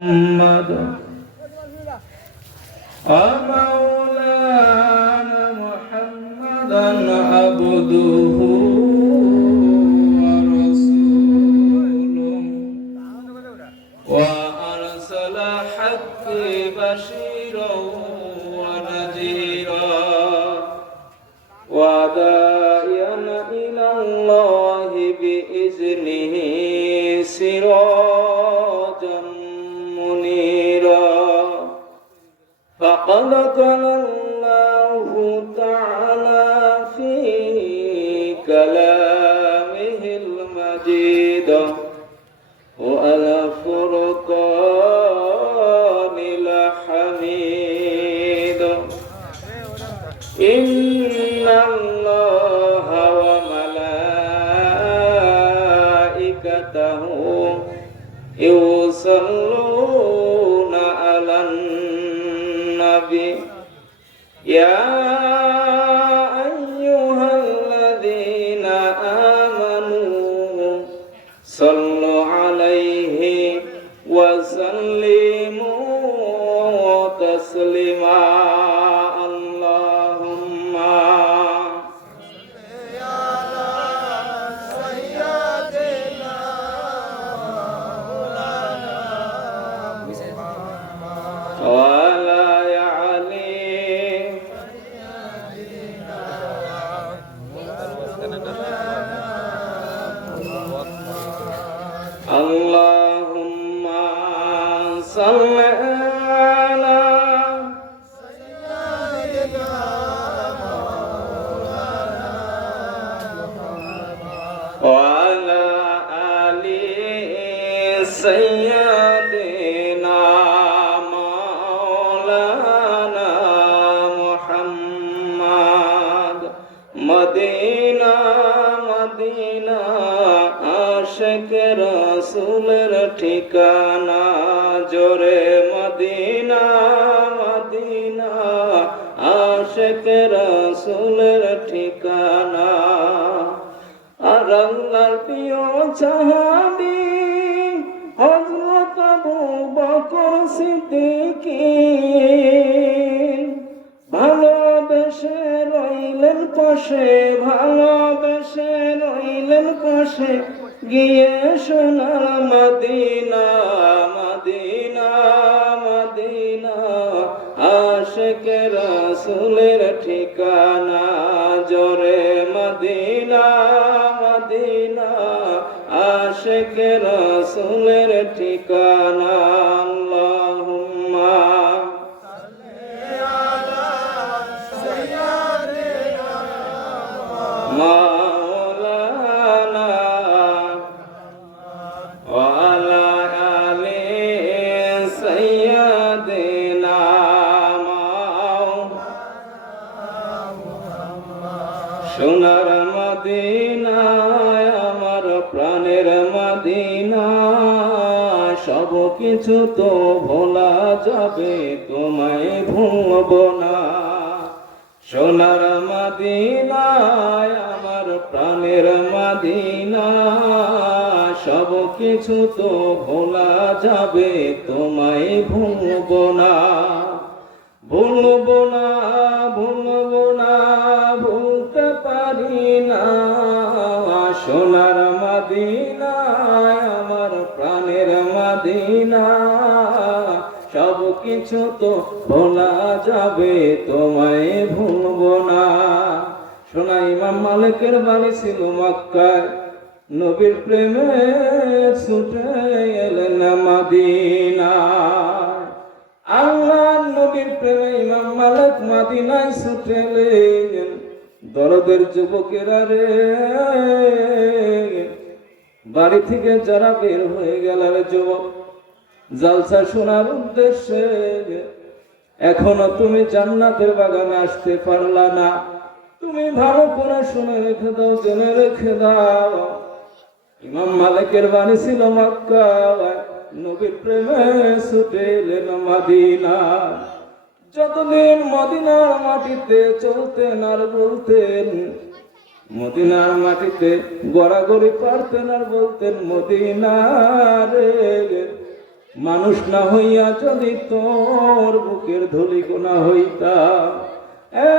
محمد مولانا محمدا عبده ورسوله وأرسل حق بشيرا ونذيرا وداعيا إلى الله بإذنه سراجا منيرا فقد قال الله تعالى في كلامه المجيد والفرقان الحميد إن الله وملائكته يصلون على النبي يا أيها الذين آمنوا صلوا عليه وسلموا تسليما اللهم وعلى علي اللهم صل على وعلى آل سيدنا مولانا محمد Medina Medina Ashiq রাসূলের ঠিকানা জোরে মদিনা মদিনা আশিক রাসূলের ঠিকানা আর আল্লাহর প্রিয় সাহাবী হযরত আবু বকর সিদ্দিক ভালোবেসে রইলেন পাশে ভালোবেসে রইলেন পাশে গিয়ে সোনার মদিনা মদিনা মদিনা আশিক রাসূলের ঠিকানা জোরে মদিনা মদিনা আশিক রাসূলের ঠিকানা আল্লাহুম্মা مولانا وعلى آل سيدنا সোনার মদিনা আমার প্রাণের মদিনা সব কিছু তো ভোলা যাবে তোমায় ভুলব না সোনার মদিনায় আমার প্রাণের মদিনা সব কিছু তো ভোলা যাবে তোমায় ভুলব না ভুলব না ভুলব না ভুলতে পারি না সোনার মদিনায় আমার প্রাণের মদিনা সব কিছু তো ভোলা যাবে তোমায় ভুলব না সোনা ইমাম মালিকের বাড়ি ছিল মক্কায় নবীর প্রেমে ছুটে এলেন মদিনায় আল্লাহর নবীর প্রেমে ইমাম মালিক মদিনায় ছুটে এলেন দরদের যুবকেরা রে বাড়ি থেকে যারা বের হয়ে গেল রে যুবক জালসা শোনার উদ্দেশ্যে এখনো তুমি জান্নাতের বাগানে আসতে পারলা না তুমি ভালো করে শুনে রেখে দাও জেনে রেখে দাও ইমাম মালিকের বাণী ছিল মক্কা নবীর প্রেমে ছুটে এলেন মদিনা যতদিন মদিনার মাটিতে চলতেন আর বলতেন মদিনার মাটিতে গড়াগড়ি পারতেন আর বলতেন মদিনা রে মানুষ না হইয়া যদি তোর বুকের ধূলিকণা হইতাম, এ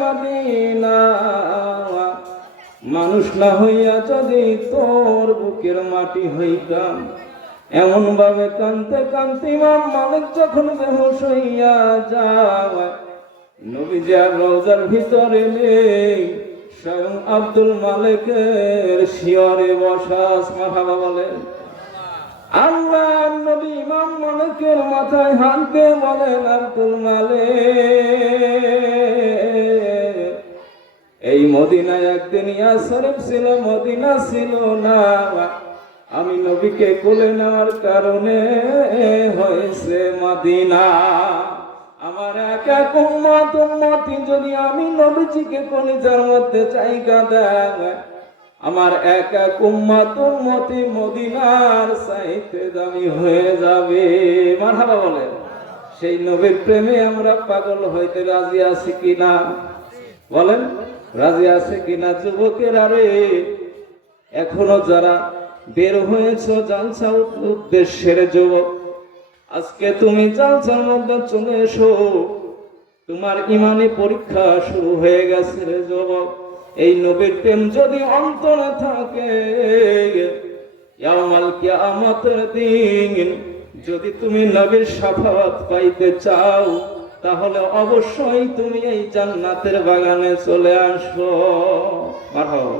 মদিনা, মানুষ না হইয়া যদি তোর বুকের মাটি হইতাম। এমন ভাবে কানতে কানতে ইমাম মালিক যখন বেহুশ হইয়া যায়, নবীজি আর রওজার ভিতরে নেই, স্বয়ং আব্দুল মালিকের শিয়রে বসা। মারহাবা বলেন। আল্লাহ নবী ইমাম মালিকের মাথায় হাত দিয়ে বলেন, আব্দুল মালিক, এই মদিনায় একদিন ইয়া শরীফ ছিল, মদিনা ছিল না। আমি নবীকে কোলে নেওয়ার কারণে হয়েছে মদিনা। আমার এক এক উম্মত উম্মতি যদি আমি নবীজিকে কলিজার মধ্যে জায়গা দেয়, আমার এক এক উম্মত উম্মতি মদিনার চাইতে দামি হয়ে যাবে। মারহাবা বলেন। সেই নবীর প্রেমে আমরা পাগল হইতে রাজি আছি কিনা বলেন? রাজি আছে কিনা যুবকের? আরে এখনো যারা বের হয়েছ জালসা উদ্দেশ্যের যুবক, আজকে তুমি জালসার মধ্যে চলে এসো। তোমার ইমানি পরীক্ষা শুরু হয়ে গেছে রে যুবক। এই নবীর প্রেম যদি অন্তরে থাকে, ইয়াউমাল কিয়ামতের দিন যদি তুমি নবীর শাফাআত পাইতে চাও, তাহলে অবশ্যই তুমি এই জান্নাতের বাগানে চলে আসো। মারহাবা।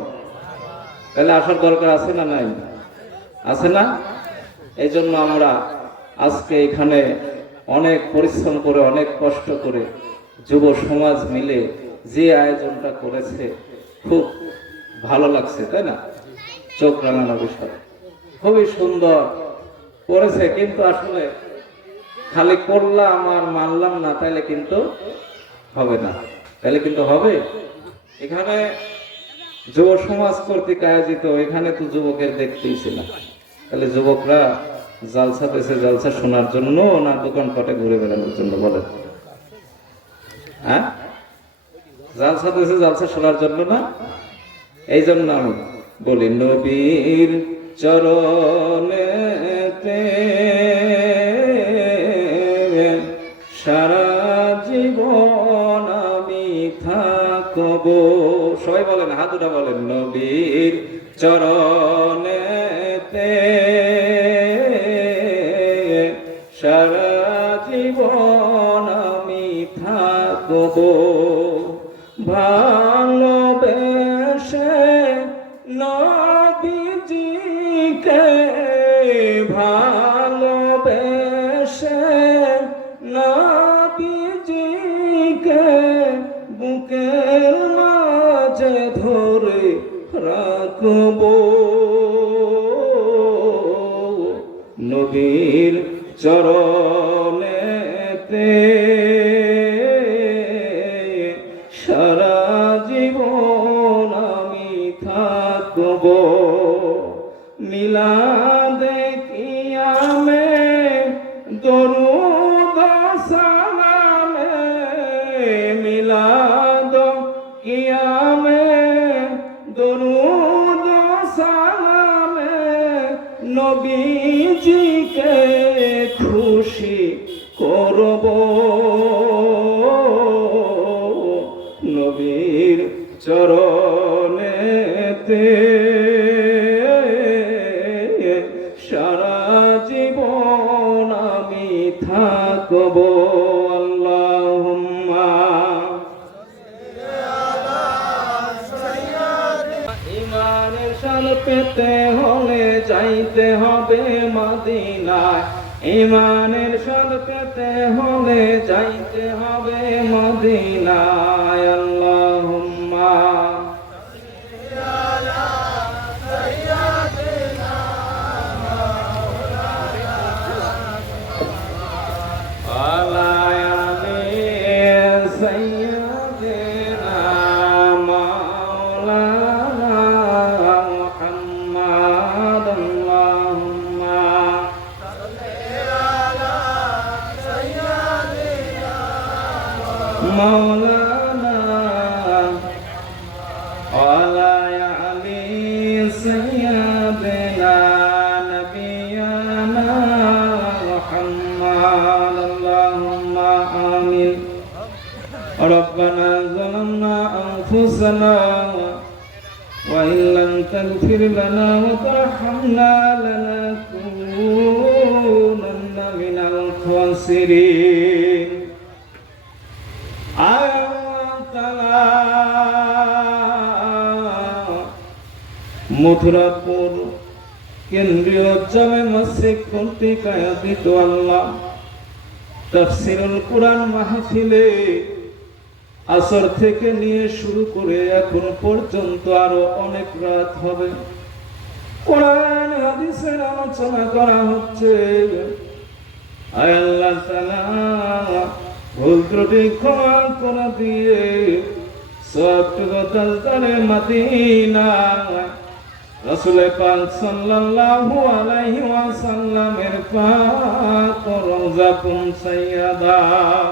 তাহলে আসার দরকার আছে না নাই? আছে না? এই জন্য আমরা আজকে এখানে অনেক পরিশ্রম করে, অনেক কষ্ট করে যুব সমাজ মিলে যে আয়োজনটা করেছে, খুব ভালো লাগছে, তাই না? চোখ রাঙানো বিষয়, খুবই সুন্দর করেছে। কিন্তু আসলে খালি করলাম আর মানলাম না, তাইলে কিন্তু হবে না। তাইলে কিন্তু হবে। এখানে যুব সমাজ কর্তৃক আয়োজিত, এখানে তো যুবকের দেখতেই ছিল। তাহলে যুবকরা জালসা পেয়েছে জালসা শোনার জন্য না দোকানপাটে ঘুরে বেড়ানোর জন্য? বলেন। হ্যাঁ, জালসা পেয়েছে জালসা শোনার জন্য না? এই জন্য আমি বলি, নবীর চরণেতে সারা জীবন আমি থাকব। সবাই বলেন, হাত উঠা বলেন, নবীর চরণেতে সারা জীবন আমি থাকব। ভালোবেসে নবীজিকে, ভালোবেসে নবীজিকে বুকের মাঝে ধরে রাখব। নবীর চরণেতে সারা জীবন আমি থাকব। মিলাদে কিয়ামে দরুদ সালামে, মিলাদ কিয়ামে দরুদ সালামে নবীজিকে খুশি করব। নবীর চরণেতে সারা জীবন আমি থাকব। আল্লাহুম্মা ইমানের শান পেতে হলে যাইতে হবে মদিনায়। ইমানের শান পেতে হলে যাইতে হবে মদিনায়। আল্লাহুম্মা مولانا وعلى علي سيدنا نبينا اللهم آمين ربنا ظلمنا أنفسنا وإن لم تغفر لنا وترحمنا لنكونن من الخاسرين মথুরাপুর কেন্দ্রীয় জামে মসজিদ কর্তৃক আয়োজিত আল্লাহ তাফসীরুল কুরআন মাহফিলে আসর থেকে নিয়ে শুরু করে এখন পর্যন্ত আরো অনেক রাত হবে। কোরআন হাদিসের আলোচনা করা হচ্ছে। আয় আল্লাহ তাআলা ভুল ত্রুটি ক্ষমা করে দিয়ে সবটুকু তাজদারে মদিনা রাসূল পাক সাল্লাল্লাহু আলাইহি ওয়াসাল্লামের পাক রওজা পৌঁছাইয়া দাও।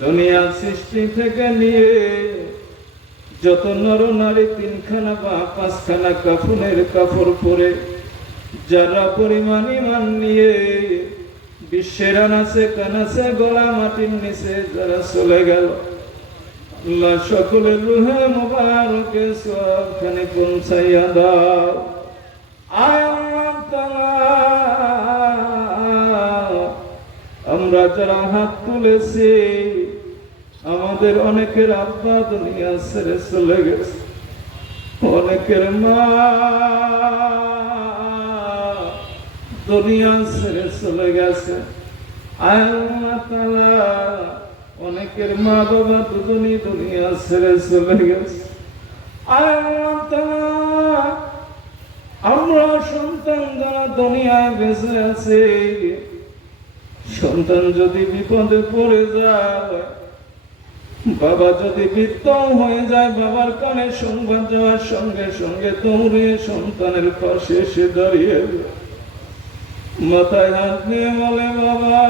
দুনিয়া সৃষ্টি থেকে নিয়ে যত নর নারী তিনখানা বা পাঁচখানা কাফনের কাপড় পরে যারা পরিমাণ ঈমান নিয়ে বিশ্বের আনাচে কানাচে গলা মাটির নিচে যারা চলে গেল, আল্লাহ সকলের রূহে মুবারকে সবখানে পৌঁছাইয়া দাও। আমরা যারা হাত তুলেছি আমাদের অনেকের আব্বা দুনিয়া ছেড়ে চলে গেছে, অনেকের মা দুনিয়া ছেড়ে চলে গেছে। আল্লাহ তাআলা অনেকের মা বাবা দুজনই দুনিয়া ছেড়ে চলে গেছে। আল্লাহ তাআলা আমরা সন্তান যারা দুনিয়ায় বেঁচে আছে, সন্তান যদি বিপদে পড়ে যায়, বাবা যদি বৃদ্ধ হয়ে যায়, বাবার কানে সংবাদ যাওয়ার সঙ্গে সঙ্গে দৌড়ে সন্তানের পাশে এসে দাঁড়িয়ে মাথায় হাত দিয়ে বলে, বাবা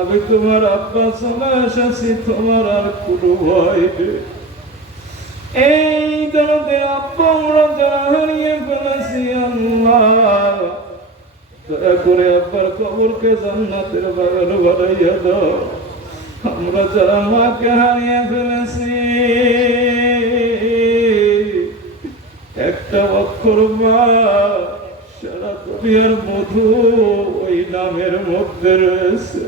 আমি তোমার আব্বা চলে এসেছি, তোমার আর কোনো ভয় নেই। এই দরদে আব্বা আমরা যারা হারিয়ে ফেলেছি, আল্লাহ দয়া করে আব্বার কবরকে জান্নাতের বাগান বানাইয়া দাও। আমরা যারা মাকে হারিয়ে ফেলেছি, একটা অক্ষর মা সারা দুনিয়ার মধু ওই নামের মধ্যে রয়েছে।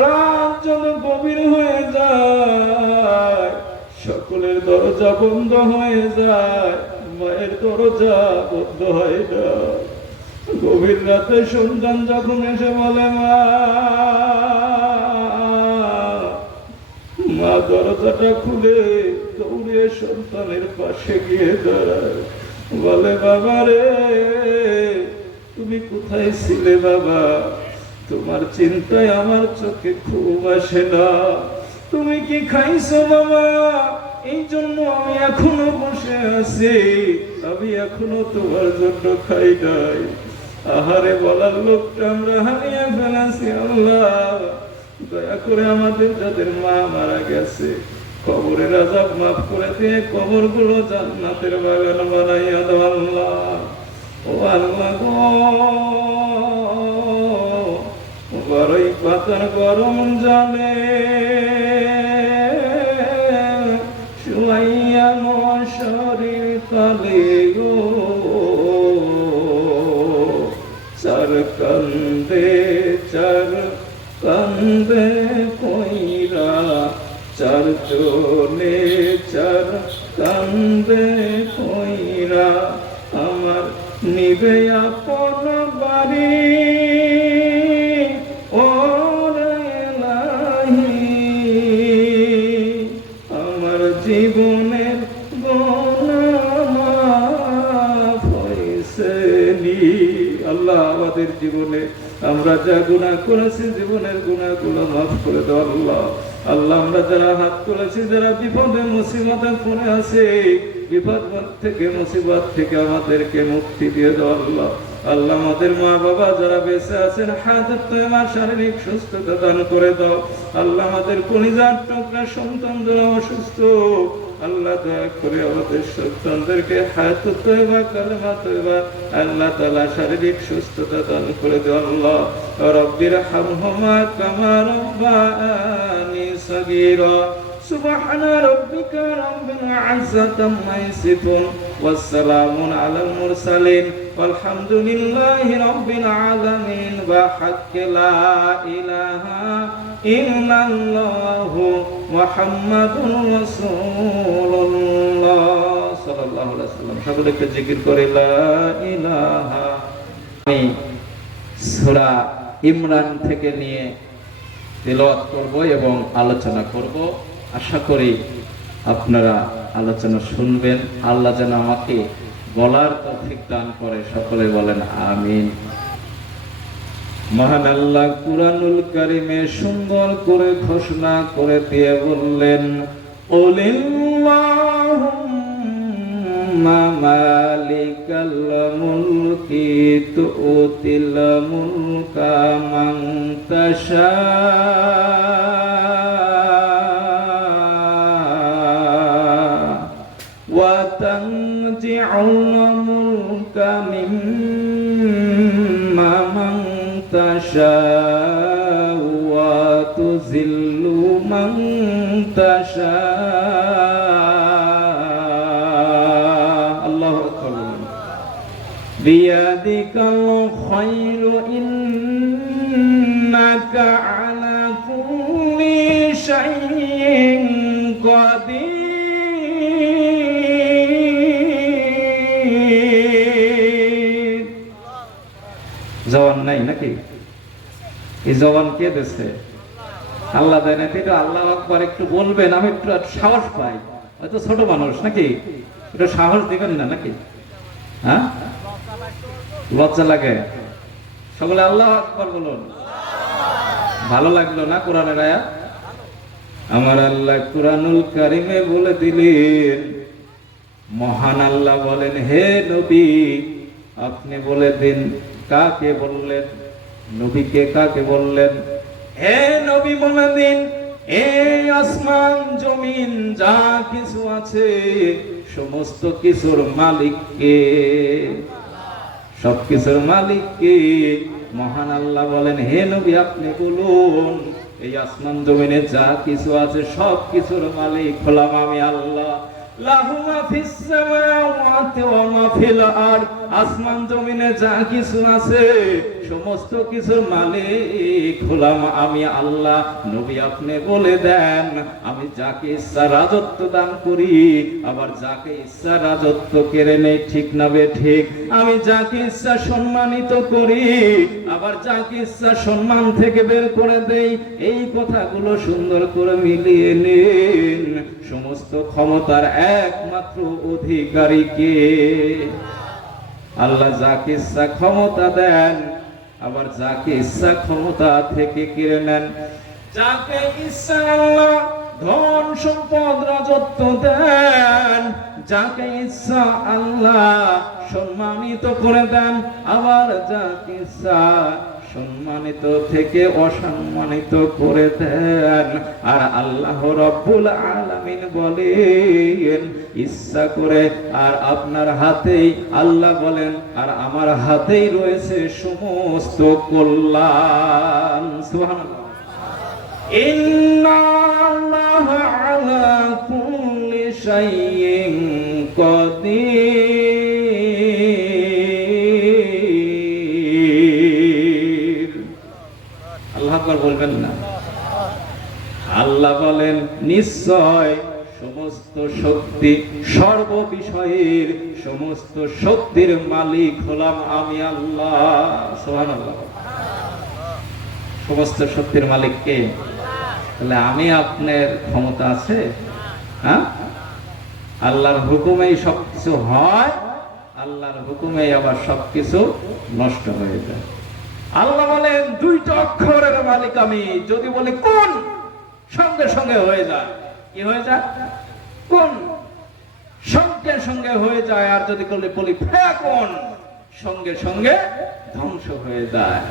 রাত যত গভীর হয়ে যায়, সকলের দরজা বন্ধ হয়ে যায়, মায়ের দরজা বন্ধ হয় না। গভীর রাতে সন্তান যখন এসে বলে, মা দরজাটা খুলে দৌড়ে সন্তানের পাশে গিয়ে দাঁড়ায়, বলে, বাবা রে তুমি কোথায় ছিলে বাবা? তোমার চিন্তায় আমার চোখে ঘুম আসে না। তুমি কি খাইছো বাবা? এই জন্য আমি এখনো বসে আছি, আমি এখনো তোমার জন্য খাই নাই। আহারে বলার লোকটা আমরা হারিয়ে ফেলেছি। আল্লাহ দয়া করে আমাদের যাদের মা মারা গেছে কবরের আযাব মাফ করে দিয়ে কবরগুলো জান্নাতের বাগান বানাইয়া দাও। আল্লাহ ও আল্লাহ গো, বড়ই পাতার গরম জানে শুয়াইয়া মশারির তলে গো, চার কান্দে কইরা, চার জনে চার কান্দে কইরা, আমার নিবে আপন বাড়ি আমার জীবনের আল্লাহ আমাদের জীবনে আমরা যা গুনাহ করেছি জীবনের গুনাহগুলো মাফ করে দাও। আল্লাহ আল্লাহ আমরা যারা হাত তুলেছি, যারা বিপদে মুসিবতে পড়ে আছে, বিপদ থেকে মুসিবত থেকে আমাদেরকে মুক্তি দিয়ে দাও। আল্লাহ আল্লাহ আমাদের মা বাবা যারা বেঁচে আছেন হায়াত তয়্যিবা শারীরিক সুস্থতা দান করে দাও। আল্লাহ আমাদের কলিজার টুকরা সন্তান যারা অসুস্থ, আল্লাহ দয়া করে আমাদের সন্তানদেরকে হায়াত তয়্যিবা কালেমা তয়্যিবা আল্লাহ তাআলা শারীরিক সুস্থতা দান করে দাও। আল্লাহ রাব্বির হামহুমা কামা রাব্বায়ানি সাগীরা। সুবহানা রাব্বিকা রাব্বিল ইজ্জাতি আম্মা ইয়াসিফুন ওয়াস সালামুন আলাল মুরসালিন ওয়ালহামদুলিল্লাহি রাব্বিল আলামিন ওয়া হাক্কি লা ইলাহা ইল্লাল্লাহু মুহাম্মাদুর রাসূলুল্লাহ সাল্লাল্লাহু আলাইহি ওয়াসাল্লাম। সকলে একটু জিকির করে লা ইলাহা। আমি সূরা ইমরান থেকে নিয়ে তেলাওয়াত করব এবং আলোচনা করব। আশা করি আপনারা আলোচনা শুনবেন। আল্লাহ যেন আমাকে বলার তৌফিক দান করে, সকলে বলেন আমিন। মহান আল্লাহ কুরআনুল কারীমে সুন্দর করে ঘোষণা করে দিয়ে বললেন, কুলিল্লাহুম্মা মালিকাল মুলকি তুতিল মুলকা মান তাশা وتنزعُ الملك ممن تشاء وتذل من تشاء الله أكبر بيدك الخير إنك على كل شيء قدير জবান নাই নাকি? এই জবান কে দিয়েছে? আল্লাহ দেয় নাকি? এটা আল্লাহু আকবার একটু বলবেন, আমি একটু সাহস পাই। হয়তো ছোট মানুষ নাকি, একটু সাহস দিবেন না নাকি? হ্যাঁ, লজ্জা লাগে? সকলে আল্লাহু আকবার বলুন। ভালো লাগলো না কোরআনের আয়াত? আমার আল্লাহ কুরআনুল কারীমে বলে দিলেন, মহান আল্লাহ বলেন, হে নবী আপনি বলে দিন। কাকে বললেন? নবীকে কাকে বললেন? হে নবী বলে দিন, এই আসমান জমিন যা কিছু আছে সমস্ত কিছুর মালিক কে? সবকিছুর মালিক কে? মহান আল্লাহ বলেন, হে নবী আপনি বলুন, এই আসমান জমিনে যা কিছু আছে সব কিছুর মালিক হলাম আমি আল্লাহ। লাহু মা ফিস সামাওয়াতি ওয়া মা ফিল আরদ। আসমান জমিনে যা কিছু আছে সমস্ত কিছুর মালিক হলাম আমি আল্লাহ। নবী আপনি বলে দেন, আমি যাকে ইচ্ছা রাজত্ব দান করি, আবার যাকে ইচ্ছা রাজত্ব কেড়ে নেই, ঠিক না বে ঠিক? আমি যাকে ইচ্ছা সম্মানিত করি, আবার যাকে ইচ্ছা সম্মান থেকে বের করে দেই। এই কথাগুলো সুন্দর করে মিলিয়ে নিন। সমস্ত ক্ষমতার একমাত্র অধিকারী কে? আল্লাহ যাকে ইচ্ছা ক্ষমতা দেন, আবার যাকে ইচ্ছা ক্ষমতা থেকে কেড়ে নেন। যাকে ইচ্ছা আল্লাহ ধন সম্পদ রাজত্ব দেন, যাকে ইচ্ছা আল্লাহ সম্মানিত করে দেন, আবার যাকে ইচ্ছা সম্মানিত থেকে অসম্মানিত করে দেন। আর আল্লাহ রাব্বুল আলামিন বলেন, ইচ্ছা করে আর আপনার হাতেই, আল্লাহ বলেন আর আমার হাতেই রয়েছে সমস্ত কল্যাণ। সুবহানাল্লাহ। ইন্নাল্লাহা আলা কুল্লি শাইইন কাদির। আল্লাহু আকবার বলবেন না? আল্লাহ বলেন, নিশ্চয় সমস্ত শক্তি, সর্ব বিষয়ের সমস্ত শক্তির মালিক হলাম আমি আল্লাহ। সুবহানাল্লাহ। সমস্ত শক্তির মালিক কে? তাহলে আমি আপনার ক্ষমতা আছে? হ্যাঁ, আল্লাহর হুকুমেই সবকিছু হয়, আল্লাহর হুকুমেই আবার সবকিছু নষ্ট হয়ে যায়। আল্লাহ বলেন, দুইটা অক্ষরের মালিক আমি। যদি বলি কোন, সঙ্গে সঙ্গে হয়ে যায়। কি হয়ে যায়? কোন, সঙ্গে সঙ্গে হয়ে যায়। আর যদি বলি ফায়াকুন, সঙ্গে সঙ্গে ধ্বংস হয়ে যায়।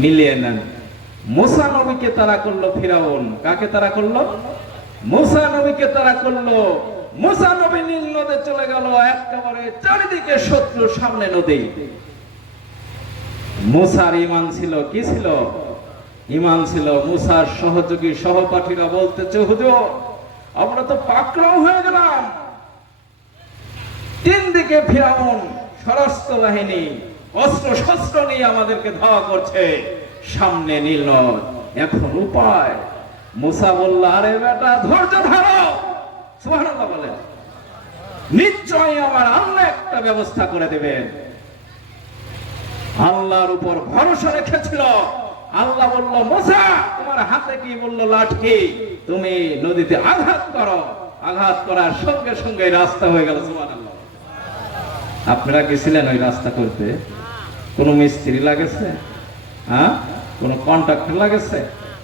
মিলিয়ে নেন, মুসা নবীকে তারা করলো ফিরাউন। কাকে তারা করলো? মুসা নবীকে তারা করলো। মুসা নবী নীল নদে চলে গেল, একেবারে চারিদিকে শত্রু, সামনে নদী। মুসার ঈমান ছিল, কি ছিল? ঈমান ছিল। মুসার সহযোগী সহপাঠীরা বলতেছে, হুজুর আমরা তো পাকড়াও হয়ে গেলাম, তিন দিকে ফিরাউন সশস্ত্র বাহিনী অস্ত্র শস্ত্র নিয়ে আমাদেরকে ধাওয়া করছে, সামনে নীল নদ, এখন উপায়? মুসা বলল, আরে বেটা ধৈর্য ধরো, সুবহানাল্লাহ বলেন, নিশ্চয়ই আমার আল্লাহ একটা ব্যবস্থা করে দেবেন। আল্লাহর উপর ভরসা রেখেছিল। আল্লাহ বলল, মুসা তোমার হাতে কি? বলল, লাঠি। তুমি নদীতে আঘাত করো। আঘাত করার সঙ্গে সঙ্গে রাস্তা হয়ে গেল। সুবহানাল্লাহ। আপনারা গেছিলেন ওই রাস্তা করতে? কোন মিস্ত্রি লাগেছে? হ্যাঁ, কোন কন্ট্রাক্টর লাগেছে?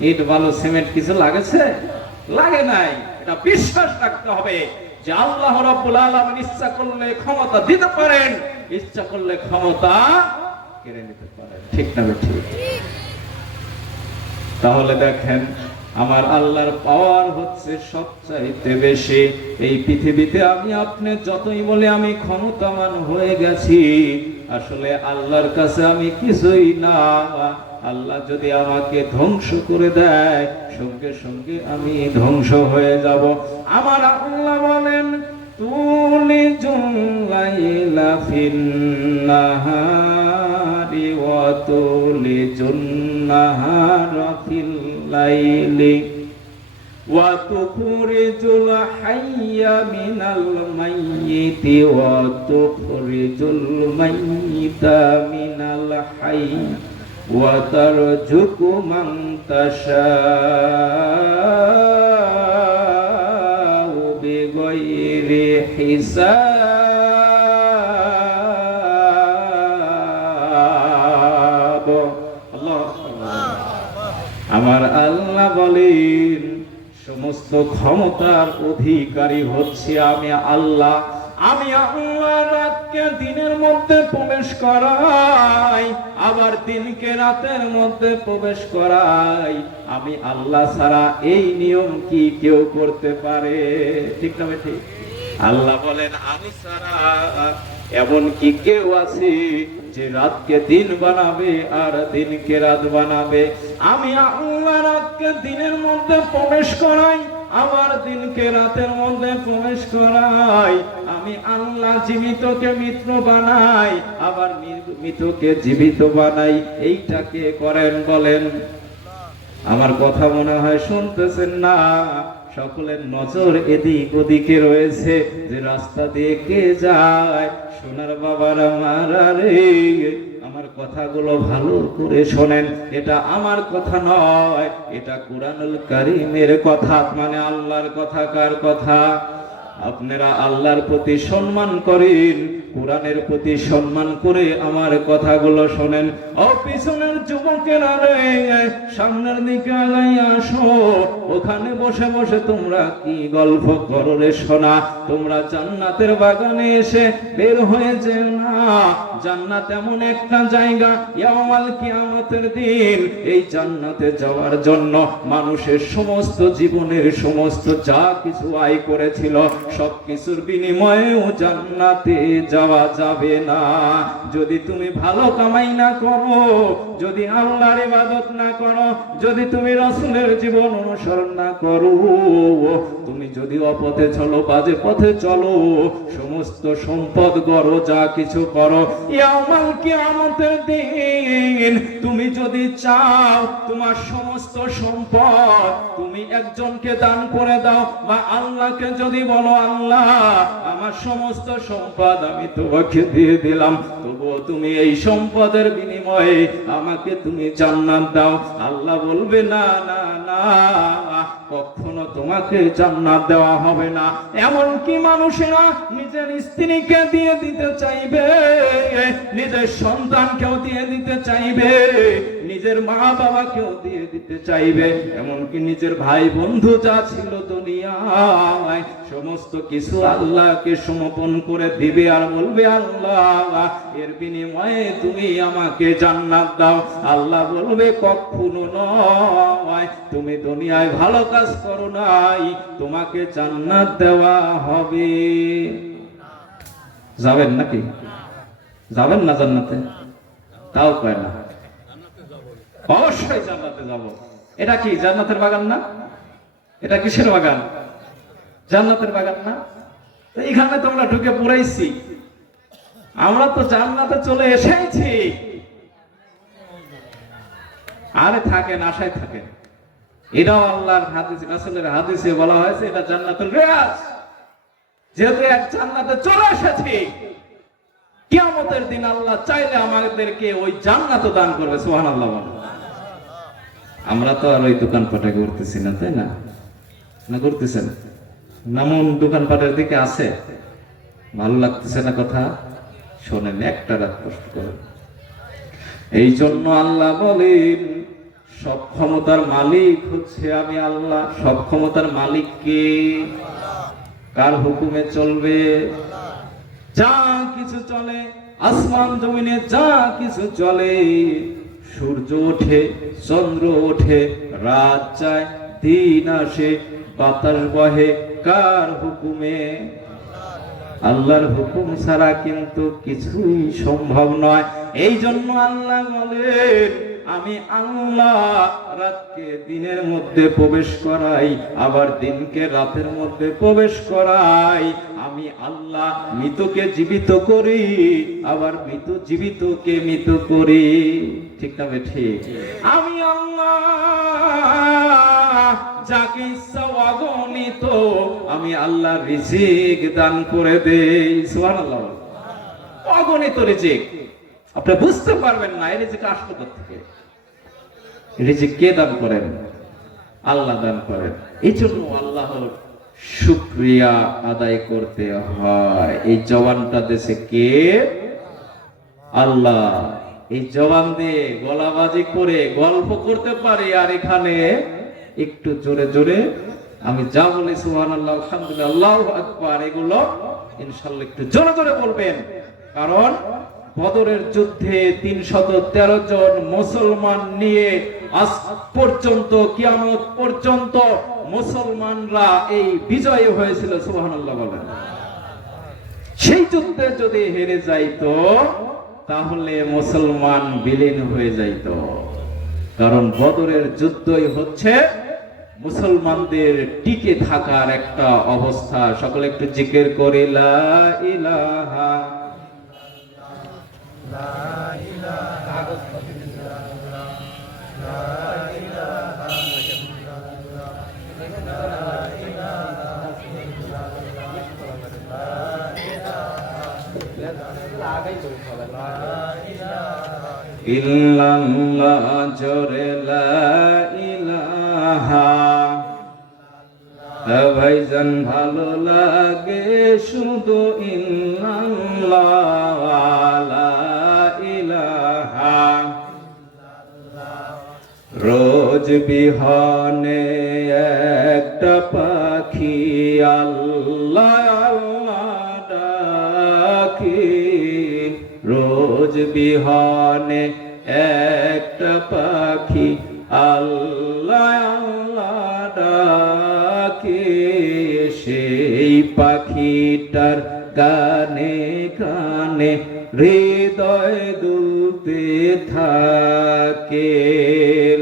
ইট বালু সিমেন্ট কিছু লাগেছে? লাগে নাই। এটা বিশ্বাস রাখতে হবে যে আল্লাহ রাব্বুল আলামিন ইচ্ছা করলে ক্ষমতা দিতে পারেন, ইচ্ছা করলে ক্ষমতা কেড়ে নিতে পারেন। ঠিক না ঠিক? তাহলে দেখেন, আমার আল্লাহর পাওয়ার হচ্ছে সবচাইতে বেশি। এই পৃথিবীতে আমি আপনি যতই বলে আমি ক্ষমতাবান হয়ে গেছি, আসলে আল্লাহর কাছে আমি কিছুই না। আল্লাহ যদি আমাকে ধ্বংস করে দেয়, সঙ্গে সঙ্গে আমি ধ্বংস হয়ে যাব। আমার আল্লাহ বলেন, তুলিজুল লাইলা ফিন-নাহারি ওয়া তুলিজুন নাহারা ফিল-লাইলি ওয়া তুখরিজুল হাইয়্যা মিনাল মাইয়িতি ওয়া তুখরিজুল মাইয়িতা মিনাল হাইয়্যি ওয়া তারযুকু মান তাশাউ বিগাইরি হিসাব। আমার আল্লাহ বলেন, সমস্ত ক্ষমতার অধিকারী হচ্ছে আমি আল্লাহ। আমি আল্লাহ রাতকে দিনের মধ্যে প্রবেশ করাই, আবার দিনকে রাতের মধ্যে প্রবেশ করাই। আমি আল্লাহ ছাড়া এই নিয়ম কি কেউ করতে পারে? ঠিক না ঠিক? আল্লাহ বলেন, আমি ছাড়া এমন কি কেউ আছে যে রাতকে দিন বানাবে আর দিনকে রাত বানাবে? আমি আল্লাহ রাতকে দিনের মধ্যে প্রবেশ করাই, আবার দিনকে রাতের মধ্যে প্রবেশ করাই। আমি আল্লাহ জীবিতকে মৃত বানাই, আবার মৃতকে জীবিত বানাই। এইটাকে করেন বলেন? আমার কথা মনে হয় শুনতেছেন না। সকলের নজর এদিক ওদিকে রয়েছে যে রাস্তা দিয়ে কে যায়। সোনার বাবার আমার রে, আমার কথাগুলো ভালো করে শোনেন। এটা আমার কথা নয়, এটা কুরআনুল কারীমের কথা, মানে আল্লাহর কথা। কার কথা? আপনারা আল্লাহর প্রতি সম্মান করেন, কোরআনের প্রতি সম্মান করে আমার কথাগুলো শোনেন। ও পিছনের যুবকেরা রে, সামনের দিকে আগাইয়া আসো। ওখানে বসে বসে তোমরা কি গল্প করো রে সোনা? তোমরা জান্নাতের বাগানে এসে বের হয়ে যেও না। জান্নাত এমন একটা জায়গা, ইয়াউমাল কিয়ামতের দিন এই জান্নাতে যাওয়ার জন্য মানুষের সমস্ত জীবনের সমস্ত যা কিছু আয় করেছিল, সবকিছুর বিনিময়েও জান্নাতে যাওয়া যাবে না। যদি তুমি ভালো কামাই না করো, যদি আল্লাহর ইবাদত না করো, যদি তুমি রাসূলের জীবন অনুসরণ না করো, তুমি যদি অপথে চলো, বাজে পথে চলো, সমস্ত সম্পদ করো, যা কিছু করো, ইয়াউমাল কিয়ামতের দিন তুমি যদি চাও তোমার সমস্ত সম্পদ তুমি একজনকে দান করে দাও, বা আল্লাহকে যদি বলো, আল্লাহ আমার সমস্ত সম্পদ আমি তোমাকে দিয়ে দিলাম, তবুও তুমি এই সম্পদের বিনিময়ে আমাকে তুমি জান্নাত দাও, আল্লাহ বলবে না না না, কখনো তোমাকে জান্নাত দেওয়া হবে না। এমন কি মানুষেরা নিজের স্ত্রীকে দিয়ে দিতে চাইবে, নিজের সন্তানকেও দিয়ে দিতে চাইবে, নিজের মা বাবাকেও দিয়ে দিতে চাইবে, এমনকি নিজের ভাই বন্ধু যা ছিল দুনিয়ায় সমস্ত কিছু আল্লাহকে সমর্পণ করে দিবে আর বলবে আল্লাহ এর বিনিময়ে তুমি আমাকে জান্নাত দাও। আল্লাহ বলবে কখনো নয়, তুমি দুনিয়ায় ভালো কাজ করো নাই, তোমাকে জান্নাত দেওয়া হবে। যাবেন নাকি? যাবেন না জান্নাতে? তাও কয় না, অবশ্যই জান্নাতে যাব। এটা কি জান্নাতের বাগান না? এটা কিসের বাগান? জান্নাতের বাগান না? এইখানে তোমরা ঢুকে পড়াইছি, আমরা তো জান্নাতে চলে এসেছি। আরে থাকেন, আশায় থাকেন। এটাও আল্লাহর হাদিস, রাসূলের হাদিসে বলা হয়েছে এটা জান্নাতুল রিয়াজ। যেহেতু এক জান্নাতে চলে এসেছি, কিয়ামতের দিন আল্লাহ চাইলে আমাদেরকে ওই জান্নাত দান করবে। সুবহানাল্লাহ। আমরা তো আর ওই দোকানপাটে করতেছি না, তাই না? না করতেছেন? নামন দোকানপাটের দিকে আছে, ভালো লাগতেছে না কথা? শোনেন, একটা রাত কষ্ট করেন। এই জন্য আল্লাহ বলেন সব ক্ষমতার মালিক হচ্ছে আমি আল্লাহ। সব ক্ষমতার মালিক কে? কার হুকুমে চলবে? যা কিছু চলে, আসমান জমিনে যা কিছু চলে, সূর্য ওঠে, চন্দ্র ওঠে, রাত যায়, দিন আসে, বাতাস বহে, কার হুকুমে? আল্লাহর হুকুম ছাড়া কিন্তু কিছুই সম্ভব নয়। এই জন্য আল্লাহ বলেন আমি আল্লাহ রাতকে দিনের মধ্যে প্রবেশ করাই, আবার দিনকে রাতের মধ্যে প্রবেশ করাই। আমি আল্লাহ মৃতকে জীবিত করি, আবার মৃত জীবিতকে মৃত করি। ঠিক না ঠিক? আমি আল্লাহ যাকে ইচ্ছা অগণিত আমি আল্লাহ রিজিক দান করে দেই। সুবহানাল্লাহ। অগণিত রিজিক, আপনি বুঝতে পারবেন না এই রিজিক আসলো কোথা থেকে। রিজিক কে দান করেন? আল্লাহ দান করেন। এই জন্য আল্লাহর শুকরিয়া আদায় করতে হয়। এই জবানটা দেশে কে? আল্লাহ। এই জবান দিয়ে গলাবাজি করে গল্প করতে পারি, আর এখানে একটু জোরে জোরে আমি যা বলি সুবহানাল্লাহ, আলহামদুলিল্লাহ, আল্লাহু আকবার, এগুলো ইনশাআল্লাহ একটু জোরে জোরে বলবেন। কারণ বদরের যুদ্ধে 313 জন মুসলমান নিয়ে আজ পর্যন্ত, কিয়ামত পর্যন্ত মুসলমানরা এই বিজয় হয়েছিল। সুবহানাল্লাহ বলেন। সেই যুদ্ধে যদি হেরে যাইতো তাহলে মুসলমান বিলীন হয়ে যাইতো। কারণ বদরের যুদ্ধই হচ্ছে মুসলমানদের টিকে থাকার একটা অবস্থা। সকলে একটু জিকির করে লা ইলাহা ইল্লাল্লাহ, জোরে লা ইলাহা। ভাইজান ভালো লাগে শুধু ইল্লাল্লাহ, লা ইলাহা। রোজ বিহনে একটা পাখি আল্লাহ আল্লাহ ডাকি, রোজ বিহনে একটা পাখি আল্লাহ আল্লাহ ডাকে। সেই পাখিটার গানে গানে হৃদয় দুলতে থাকে।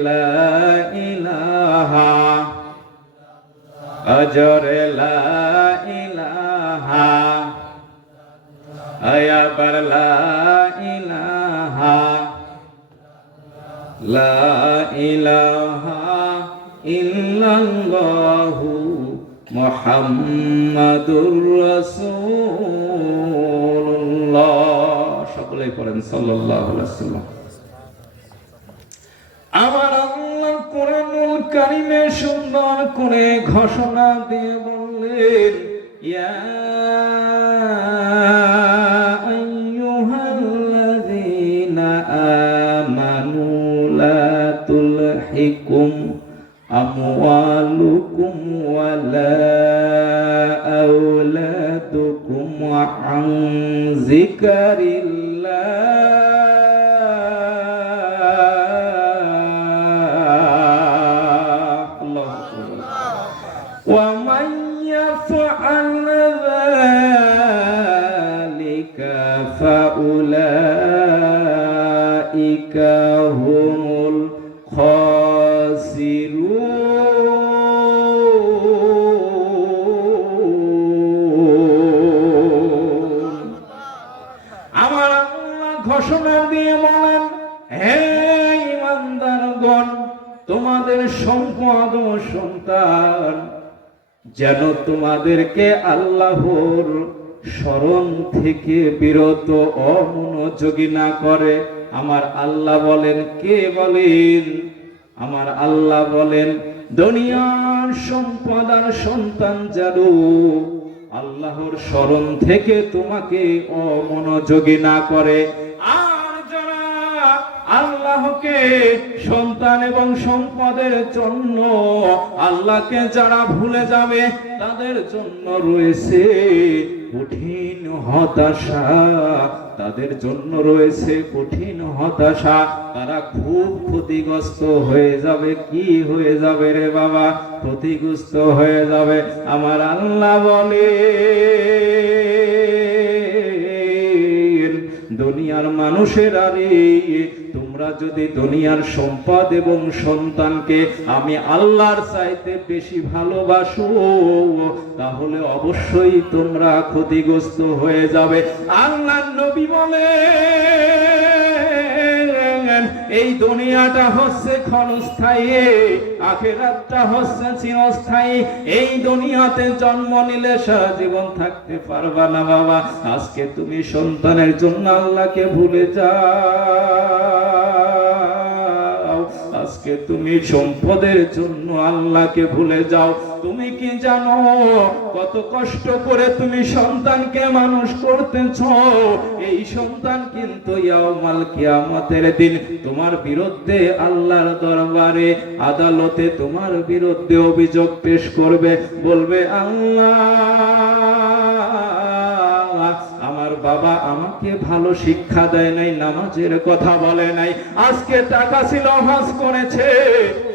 লা ইলাহা, আজরে লা ইলাহা, আয়াবার লা ইলাহা, লা ইলাহা ইল্লাল্লাহু মুহাম্মাদুর রাসূলুল্লাহ। সকলেই পড়েন সাল্লাল্লাহু আলাইহি ওয়াসাল্লাম। আমার আল্লাহ কোরআনুল কারীমে সুন্দর করে ঘোষণা দিয়ে বললেন ইয়া আইয়ুহাল্লাযীনা আমানু লা তুলহিকুম আমওয়ালুকুম ওয়ালা আন যিকরিল্লাহ ওয়া মান ইয়াফআল যালিকা ফাউলাইকা হুমুল খাসিরুন। আমার আল্লাহ ঘোষণা দিয়ে বলেন, হে ঈমানদারগণ, তোমাদের সম্পদ ও সন্তান যেন তোমাদেরকে আল্লাহর স্মরণ থেকে বিরত অমনোযোগী না করে। আমার আল্লাহ বলেন, কে বলেন? আমার আল্লাহ বলেন, দুনিয়ার সম্পদ আর সন্তান যেন আল্লাহর স্মরণ থেকে তোমাকে অমনোযোগী না করে। আর যারা আল্লাহকে সন্তান এবং সম্পদের জন্য আল্লাহকে যারা ভুলে যাবে, তাদের জন্য রয়েছে কঠিন হতাশা, তাদের জন্য রয়েছে কঠিন হতাশা। তারা খুব ক্ষতিগ্রস্ত হয়ে যাবে। কি হয়ে যাবে রে বাবা? ক্ষতিগ্রস্ত হয়ে যাবে। আমার আল্লাহ বলে, দুনিয়ার মানুষেরা রে, তোমরা যদি দুনিয়ার সম্পদ এবং সন্তানকে আমি আল্লাহর চাইতে বেশি ভালোবাসো, তাহলে অবশ্যই তোমরা ক্ষতিগ্রস্ত হয়ে যাবে। আল্লাহর নবী বলেন, এই দুনিয়াটা হচ্ছে ক্ষণস্থায়ী, আখিরাতটা হচ্ছে চিরস্থায়ী। এই দুনিয়াতে জন্ম নিলে সারা জীবন থাকতে পারবা না বাবা। আজকে তুমি সন্তানের জন্য আল্লাহকে ভুলে যাও, আজকে তুমি সম্পদের জন্য আল্লাহকে ভুলে যাও। তুমি কি জানো কত কষ্ট করে তুমি সন্তানকে মানুষ করতেছ? এই সন্তান কিন্তু ইয়াউমাল কিয়ামতের দিন তোমার বিরুদ্ধে আল্লাহর দরবারে আদালতে তোমার বিরুদ্ধে অভিযোগ পেশ করবে। বলবে, আল্লাহ, আমার বাবা আমাকে ভালো শিক্ষা দেয় নাই, নামাজের কথা বলে নাই, আজকে টাকা ছিল হজ করেছে,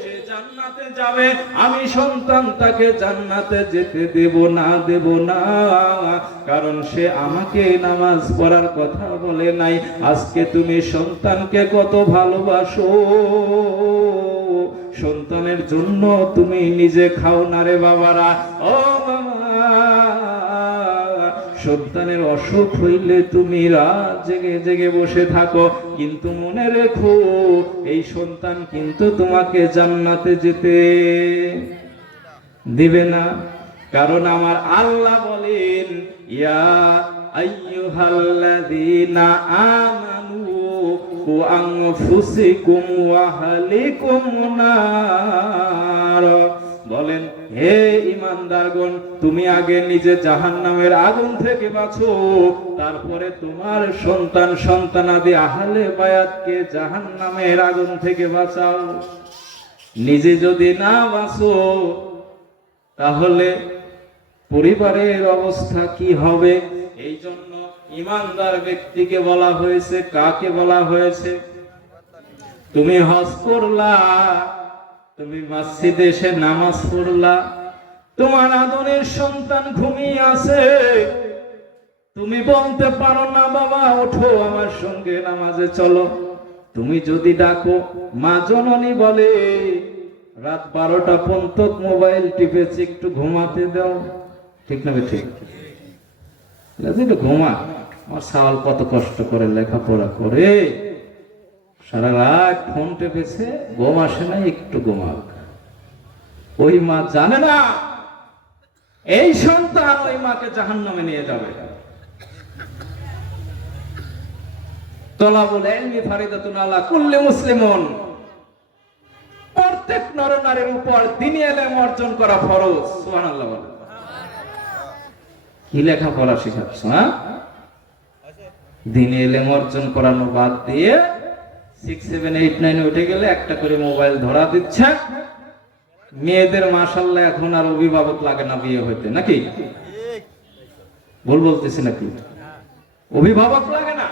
সে জান্নাতে যাবে, আমি সন্তান তাকে জান্নাতে যেতে দেব না, কারণ সে আমাকে নামাজ পড়ার কথা বলে নাই। আজকে তুমি সন্তানকে কত ভালোবাসো, সন্তানের জন্য তুমি নিজে খাও না রে বাবারা। ও বাবা, সন্তানের অসুখ হইলে তুমি রাত জেগে জেগে বসে থাকো, কিন্তু মনে রেখো এই সন্তান কিন্তু তোমাকে জান্নাতে যেতে দিবে না। কারণ আমার আল্লাহ বলেন, ইয়া আইয়ুহাল্লাযীনা আমানু কু আনফুসাকুম ওয়া আহলিকুম নার। বলেন, হে ঈমানদারগণ, তুমি আগে নিজে জাহান্নামের আগুন থেকে বাঁচো, তারপরে তোমার সন্তান সন্তানাদি আহলে বায়াতকে জাহান্নামের আগুন থেকে বাঁচাও। নিজে যদি না বাঁচো তাহলে পরিবারের অবস্থা কি হবে? এই জন্য ঈমানদার ব্যক্তিকে বলা হয়েছে। কাকে বলা হয়েছে? তুমি হজ করলা, তুমি মসজিদে এসে নামাজ পড়লা, তোমার আদরের সন্তান ঘুমিয়ে আছে, তুমি বলতে পারো না বাবা ওঠো আমার সঙ্গে নামাজে চলো। তুমি যদি ডাকো, মা জননী বলে রাত 12টা পর্যন্ত মোবাইল টিপেছি, একটু ঘুমাতে দাও। ঠিক না? ঠিক, একটু ঘুমা, আমার সাওয়াল কত কষ্ট করে লেখাপড়া করে সারা রাত ফোন টেপেছে, ঘুম আসে না, একটু ঘুমাক। ওই মা জানে না এই সন্তান ওই মাকে জাহান্নামে নিয়ে যাবে। তলাবুল ইলমি ফারিদাতুন আলা কুল্লি মুসলিমুন, প্রত্যেক নরনারীর উপর দ্বীনি ইলম অর্জন করা ফরজ। সুবহানাল্লাহ। কি লেখাপড়া শেখাচ্ছ? দ্বীনি ইলম অর্জন করানো বাদ দিয়ে 6, 7, 8, 9 উঠে গেলে একটা করে মোবাইল ধরা দিচ্ছে। মেয়েদের মাশাআল্লাহ এখন আর অভিভাবক লাগে না বিয়ে হইতে, নাকি? ভুল বলতেছি নাকি? অভিভাবক লাগে না,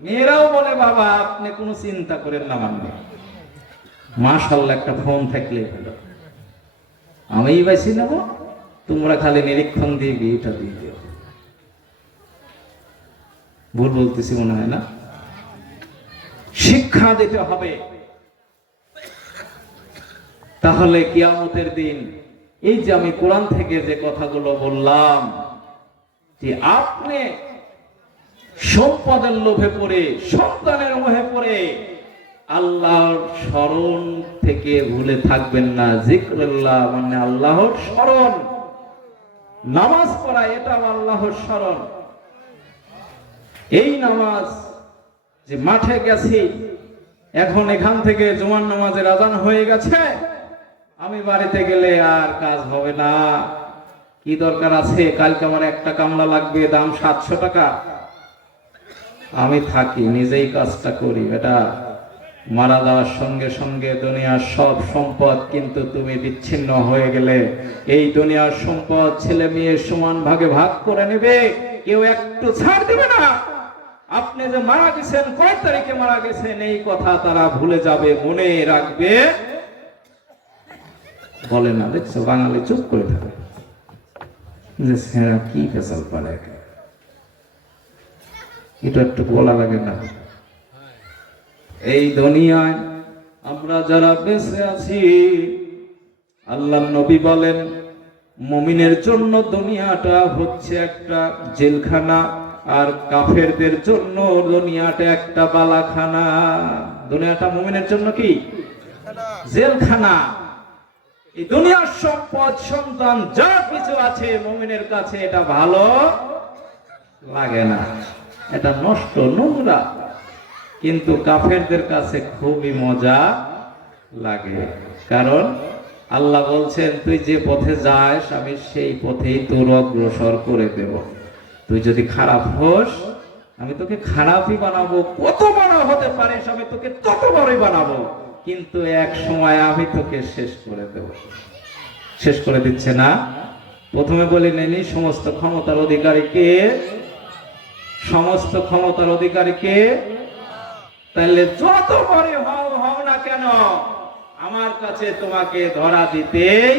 মেয়েরাও বলে বাবা আপনি কোনো চিন্তা করেন না, মানে মাশাআল্লাহ একটা ফোন থাকলে হলো, আমিই বেশি নেব, তোমরা খালি নিরীক্ষণ দিয়ে বিয়েটা দিয়ে দিও। ভুল বলতেছি মনে হয় না? শিক্ষা দিতে হবে, তাহলে কিয়ামতের দিন এই যে আমি কোরআন থেকে যে কথাগুলো বললাম, যে আপনি সম্পদের লোভে পড়ে, সন্তানের মোহে পড়ে আল্লাহর স্মরণ থেকে ভুলে থাকবেন না। জিকরুল্লাহ মানে আল্লাহর স্মরণ, নামাজ পড়া এটাও আল্লাহর স্মরণ। এই নামাজ যে মাঠে গেছি, এখন এখান থেকে জুমার নামাজের আযান হয়ে গেছে, আমি বাড়িতে গেলে আর কাজ হবে না, কি দরকার আছে, কালকে আমার একটা কামলা লাগবে, দাম 700 টাকা, আমি থাকি নিজেই কাজটা করি। এটা মারা যাওয়ার সঙ্গে সঙ্গে দুনিয়ার সব সম্পদ কিন্তু তুমি বিচ্ছিন্ন হয়ে গেলে এই দুনিয়ার সম্পদ ছেলে মেয়ে সমান ভাগে ভাগ করে নেবে, কেউ একটু ছাড় দেবে না। আপনি যে মারা গেছেন, কয় তারিখে মারা গেছেন এই কথা তারা ভুলে যাবে, মনে রাখবে বলে না। দেখছো বাঙালি চুপ করে থাকে যে সেরা কি ফেসাল পারে, এটা একটু বলা লাগে না। এই দুনিয়ায় আমরা যারা বেঁচে আছি, আল্লাহর নবী বলেন মুমিনের জন্য দুনিয়াটা হচ্ছে একটা জেলখানা, আর কাফেরদের জন্য দুনিয়াটা একটা বালাখানা। দুনিয়াটা মুমিনের জন্য কি জেলখানা। এই দুনিয়ার সম্পদ সন্তান যা কিছু আছে মুমিনের কাছে এটা ভালো লাগে না, এটা নষ্ট নোংরা, কিন্তু কাফেরদের কাছে খুবই মজা লাগে। কারণ আল্লাহ বলছেন তুই যে পথে যাস আমি সেই পথেই তোর অগ্রসর করে দেব। তুই যদি খারাপ হোস আমি তোকে খারাপই বানাবো, কত বড় হতে পারিস আমি তোকে তত বড়ই বানাবো, কিন্তু এক সময় আমি তোকে শেষ করে দেব। শেষ করে দিচ্ছে না? প্রথমে বলে নেনি সমস্ত ক্ষমতার অধিকারীকে, সমস্ত ক্ষমতার অধিকারীকে। তাহলে যত বড় হও না কেন আমার কাছে তোমাকে ধরা দিতেই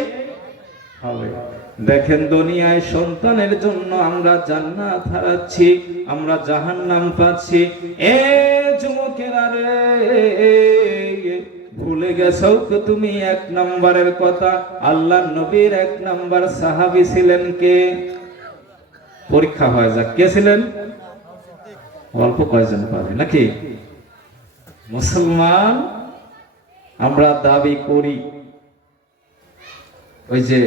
হবে। দেখেন দুনিয়ায় সন্তানের জন্য আমরা জান্নাত হারাচ্ছি, আমরা জাহান্নাম পাচ্ছি। এ যুবকেরা রে, ভুলে গেছো তো তুমি 1 নম্বরের কথা, আল্লাহর নবীর 1 নম্বর সাহাবী ছিলেন কে? পরীক্ষা হয়ে যাক, কে ছিলেন? অল্প কয়জন পাবে নাকি? মুসলমান আমরা দাবি করি, ওই যে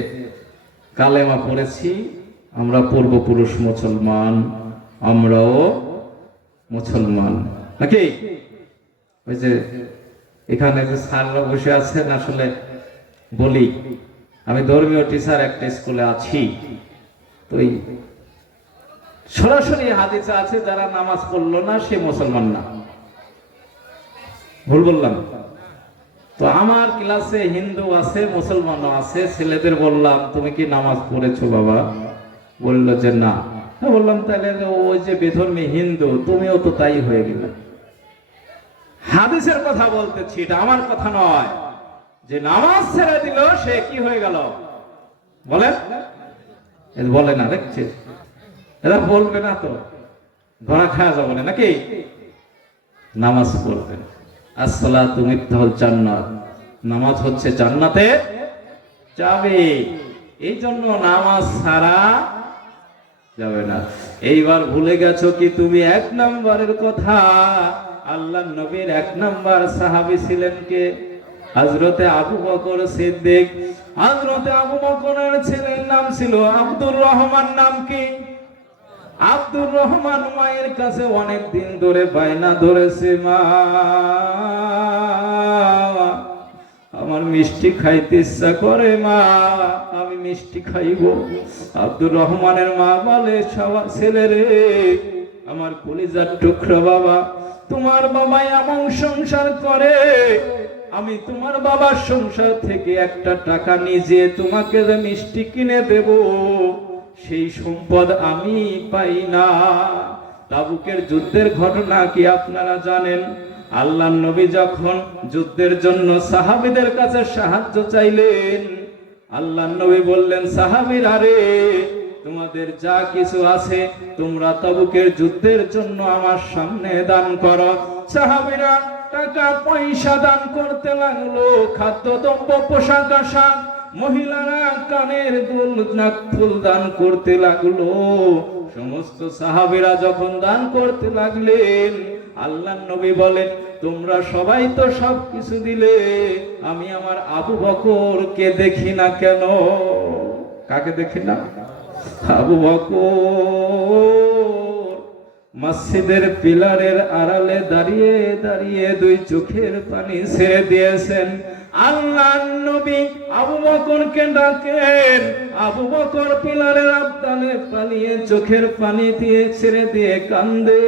কালেমা পড়েছি আমরা পূর্বপুরুষ মুসলমান, আমরাও মুসলমান নাকি? ওই যে এখানে যে স্যাররা বসে আছেন, আসলে বলি আমি ধর্মীয় টিচার একটা স্কুলে আছি, তো এই সরাসরি হাদিসে আছে যারা নামাজ পড়লো না সে মুসলমান না। ভুল বললাম? তো আমার ক্লাসে হিন্দু আছে মুসলমানও আছে, ছেলেদের বললাম তুমি কি নামাজ পড়েছো বাবা? বললো যে না। বললাম তাহলে ওই যে বেধর্মী হিন্দু তুমিও তো তাই হয়ে গেলে। হাদিসের কথা বলতেছি, এটা আমার কথা নয়। যে নামাজ ছেড়ে দিল সে কি হয়ে গেল বলেন? বলে না, দেখছে এরা বলবে না তো ধরা খাওয়া যাবে না নাকি? নামাজ পড়বেন। আসসালাতু মিফতাহুল জান্নাত, নামাজ হচ্ছে জান্নাতে যাবে, এই জন্য নামাজ ছাড়া যাবে না। এইবার ভুলে গেছো কি তুমি 1 নম্বরের কথা? আল্লাহর নবীর 1 নম্বর সাহাবী ছিলেন কে? হযরতে আবু বকর সিদ্দিক। হযরতে আবু বকরের ছেলের নাম ছিল আব্দুর রহমান। নাম কি? আব্দুর রহমান মায়ের কাছে অনেক দিন ধরে বায়না ধরেছে, মা আমার মিষ্টি খাইতে ইচ্ছা করে, মা আমি মিষ্টি খাইব। আব্দুর রহমানের মা বলে ছেলে রে, আমার কলিজার টুকরা বাবা, তোমার বাবা এমন সংসার করে, আমি তোমার বাবার সংসার থেকে একটা টাকা নিজে তোমাকে যে মিষ্টি কিনে দেব সেই সম্পদ আমি পাই না। তাবুকের যুদ্ধের ঘটনা কি আপনারা জানেন? আল্লাহর নবী যখন যুদ্ধের জন্য সাহাবীদের কাছে সাহায্য চাইলেন, আল্লাহর নবী বললেন, সাহাবীরা রে, তোমাদের যা কিছু আছে তোমরা তাবুকের যুদ্ধের জন্য আমার সামনে দান করো। সাহাবীরা টাকা পয়সা দান করতে লাগলো, খাদ্যদ্রব্য, পোশাক আশাক, মহিলারা কানের দুল, নাক ফুল দান করতে লাগলো। সমস্ত সাহাবীরা যখন দান করতে লাগলেন, আল্লাহর নবী বলেন, তোমরা সবাই তো সব কিছু দিলে, আমি আমার আবু বকরকে দেখি না কেন? কাকে দেখি না? আবু বকর মসজিদের পিলারের আড়ালে দাঁড়িয়ে দাঁড়িয়ে দুই চোখের পানি ছেড়ে দিয়েছেন। আল্লাহর নবী আবু বকরকে ডাকেন, আবু বকর পিলারের আবদালে পালিয়ে চোখের পানি দিয়ে ছেড়ে দিয়ে কান্দে।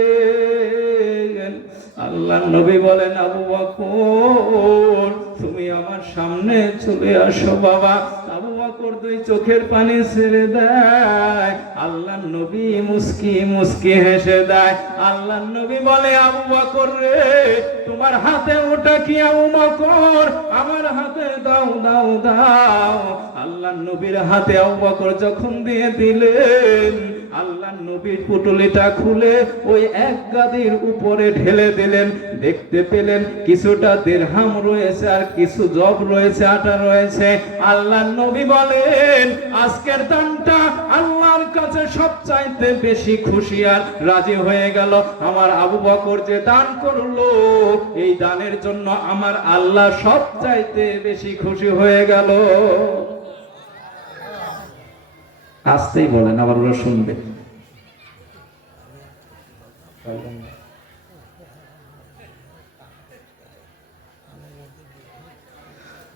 আল্লাহর নবী বলেন, আবু বকর তুমি আমার সামনে চলে আসো বাবা। আবু বকর দুই চোখের পানি ছেড়ে দেয়। আল্লাহর নবী মুস্কি মুস্কি হেসে দেয়। আল্লাহর নবী বলে, আবু বকর রে, তোমার হাতে ওটা কি আবু বকর? আমার হাতে দাও দাও দাও। আল্লাহর নবীর হাতে আবু বকর যখন দিয়ে দিলেন, আল্লাহর নবীর পুটুলিটা খুলে ওই এক গাদির উপরে ঢেলে দিলেন। দেখতে পেলেন কিছুটা দিরহাম রয়েছে, আর কিছু জব রয়েছে, আটা রয়েছে। আল্লাহর নবী বলেন, আজকের দানটা আল্লাহর কাছে সবচাইতে বেশি খুশি আর রাজি হয়ে গেল। আমার আবু বকর যে দান করলো, এই দানের জন্য আমার আল্লাহ সবচাইতে বেশি খুশি হয়ে গেল। আসতেই বলেন, আবার ওরা শুনবে।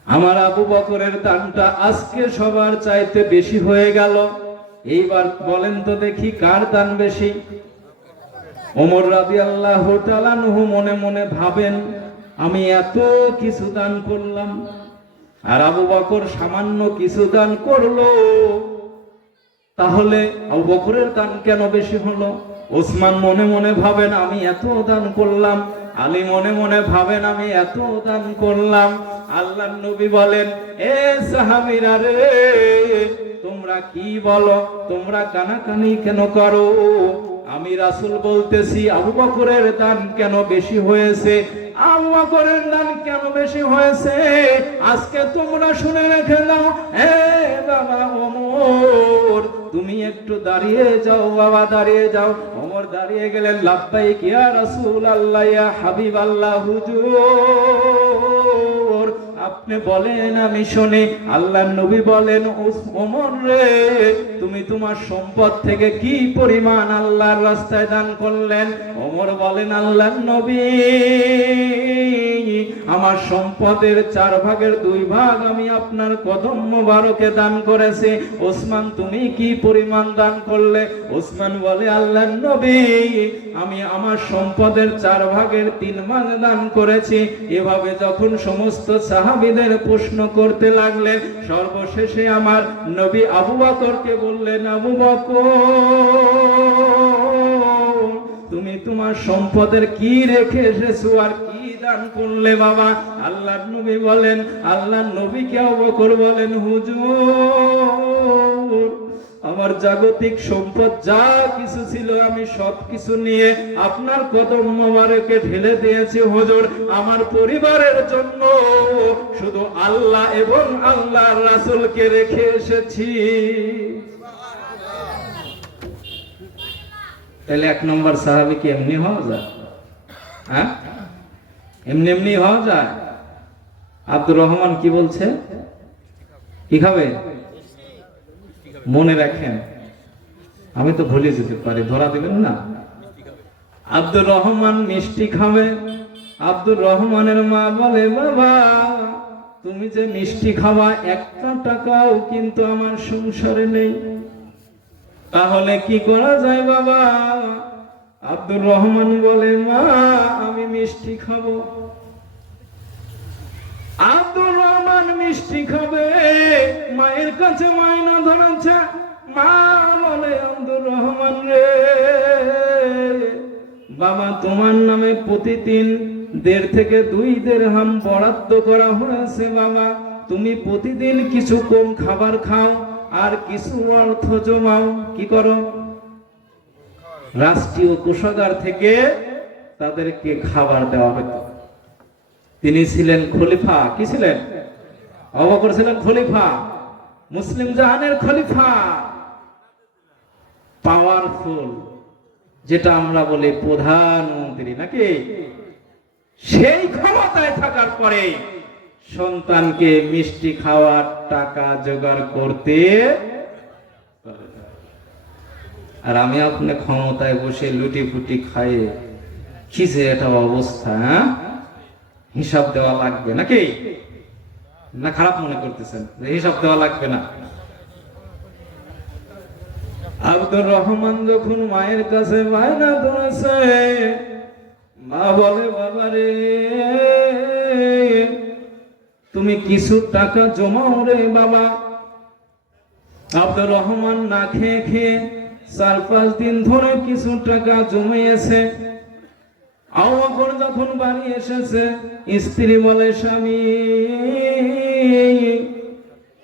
আমার আবু বকরের দানটা আজকে সবার চাইতে বেশি হয়ে গেল। এইবার বলেন তো দেখি, কার দান বেশি? ওমর রাদিয়াল্লাহু তাআলা আনহু মনে মনে ভাবেন, আমি এত কিছু দান করলাম, আর আবু বকর সামান্য কিছু দান করলো, তাহলে আবু বকরের দান কেন বেশি হলো? ওসমান মনে মনে ভাবেন, আমি এত দান করলাম। আলী মনে মনে ভাবেন, আমি এত দান করলাম। আল্লাহর নবী বলেন, এ সাহাবীরা রে, তোমরা কি বলো? তোমরা কানাকানি কেন করো? আমি রাসূল বলতেছি, আবু বকরের দান কেন বেশি হয়েছে? আবু বকরের দান কেন বেশি হয়েছে? আজকে তোমরা শুনে রেখে দাও। হে বাবা ওমর, তুমি একটু দাঁড়িয়ে যাও বাবা, দাঁড়িয়ে যাও। ওমর দাঁড়িয়ে গেলেন। লাব্বাইক ইয়া রাসূলুল্লাহ, ইয়া হাবিবাল্লাহ, হুজুর আপনি বলেন আমি শুনি। আল্লাহর নবী বলেন, ওমর রে, তুমি তোমার সম্পদ থেকে কি পরিমাণ আল্লাহর রাস্তায় দান করলেন? ওমর বলেন, আল্লাহর নবী, আমার সম্পদের 4/2 ভাগ আমি আপনার কদম মোবারকে দান করেছি। ওসমান, তুমি কি পরিমাণ দান করলে? ওসমান বলে, আল্লাহর নবী, আমি আমার সম্পদের 4/3 ভাগ দান করেছি। এভাবে যখন সমস্ত সাহাবীদের প্রশ্ন করতে লাগলেন, সর্বশেষে আমার নবী আবু বকরকে বললেন, আবু বকর, তুমি তোমার সম্পদের কি রেখে এসেছো আর কি দান করলে বাবা? আল্লাহর নবী বলেন, আল্লাহর নবীকে আবু বকর বলেন, হুজুর আমার জাগতিক সম্পদ যা কিছু ছিল আমি সব কিছু নিয়ে আপনার কদম মোবারকে ঢেলে দিয়েছি হুজুর। আমার পরিবারের জন্য শুধু আল্লাহ এবং আল্লাহর রাসূলকে রেখে এসেছি। তাহলে 1 নম্বর সাহাবী কি এমনি হওয়া যায়? হ্যাঁ, এমনি এমনি হওয়া যায়? আব্দুর রহমান কি বলছে? কি খাবে? মনে রাখেন, আমি তো ভুলে যেতে পারি, ধরা দিবেন না। আব্দুর রহমান মিষ্টি খাবে। আব্দুর রহমানের মা বলে, বাবা তুমি যে মিষ্টি খাওয়া 1 টাকাও কিন্তু আমার সংসারে নেই, তাহলে কি করা যায় বাবা? আব্দুর রহমান বলে, মা আমি মিষ্টি খাবো। আব্দুর রহমান মিষ্টি খাবে, মায়ের কাছে মায়না ধরেছে। মা বলে, আব্দুর রহমান রে, বাবা তোমার নামে প্রতিদিন 1.5 থেকে 2 দিরহাম বরাদ্দ করা হয়েছে বাবা, তুমি প্রতিদিন কিছু কম খাবার খাও আর কিছু অর্থ জমাও। কি করো? রাষ্ট্রীয় কোষাগার থেকে তাদেরকে খাবার দেওয়া হতো। তিনি ছিলেন খলিফা। কি ছিলেন? আবু বকর ছিলেন খলিফা, মুসলিম জাহানের খলিফা, পাওয়ারফুল, যেটা আমরা বলি প্রধানমন্ত্রী নাকি। সেই ক্ষমতায় থাকার পরে সন্তানকে মিষ্টি খাওয়ার টাকা জোগাড় করতে, আর আমি আপনি ক্ষমতায় বসে লুটি ফুটি খাইয়ে কি যে এটা অবস্থা। হিসাব দেওয়া লাগবে নাকি? না খারাপ মনে করতেছেন যে হিসাব দেওয়া লাগবে না? আব্দুর রহমান যখন মায়ের কাছে বায়না ধরেছে, মা বলে বাবা রে তুমি কিছু টাকা জমাও রে বাবা। আব্দুর রহমান না খেয়ে খেয়ে 4-5 দিন ধরে কিছু টাকা জমিয়েছে। আবু বকর যখন বাড়ি এসেছে, স্ত্রী বলে স্বামী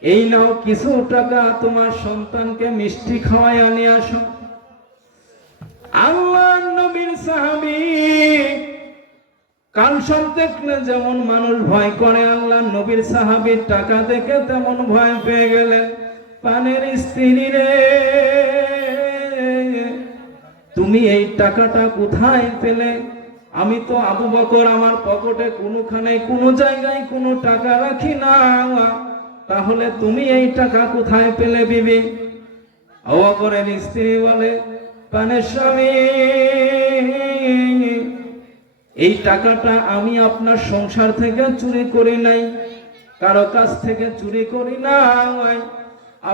এই নাও কিছু টাকা, তোমার সন্তানকে মিষ্টি খাওয়াই আনি আসো। আল্লাহর নবীর সাহাবী, কান সব দেখলে যেমন মানুষ ভয় করে, আল্লাহর নবীর সাহাবীর টাকা দেখে তেমন ভয় পেয়ে গেলেন। পানের স্ত্রী রে তুমি এই টাকাটা কোথায় পেলে? আমি তো আবু বকর আমার পকেটে কোনোখানে কোনো জায়গায় কোনো টাকা রাখি না, তাহলে তুমি এই টাকা কোথায় পেলে বিবি? আবু বকরের স্ত্রী বলে পানের স্বামী এই টাকাটা আমি আপনার সংসার থেকে চুরি করি নাই, কারো কাছ থেকে চুরি করি নাই।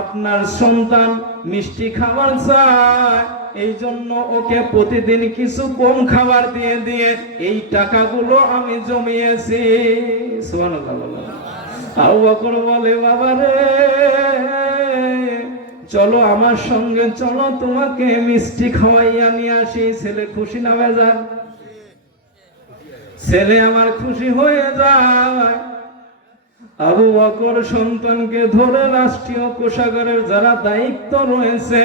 আপনার সন্তান মিষ্টি খাবার চায়, এই জন্য ওকে প্রতিদিন কিছু কম খাবার দিয়ে দিয়ে এই টাকাগুলো আমি জমিয়েছি। সুবহানাল্লাহ। আবু বকর বলে বাবা রে চলো আমার সঙ্গে চলো, তোমাকে মিষ্টি খাওয়াইয়া নিয়ে আসি। ছেলে খুশি না বেজার? ছেলে আমার খুশি হয়ে যায়। আবু বকর সন্তানকে ধরে রাষ্ট্রীয় কোষাগারের যারা দায়িত্ব রয়েছে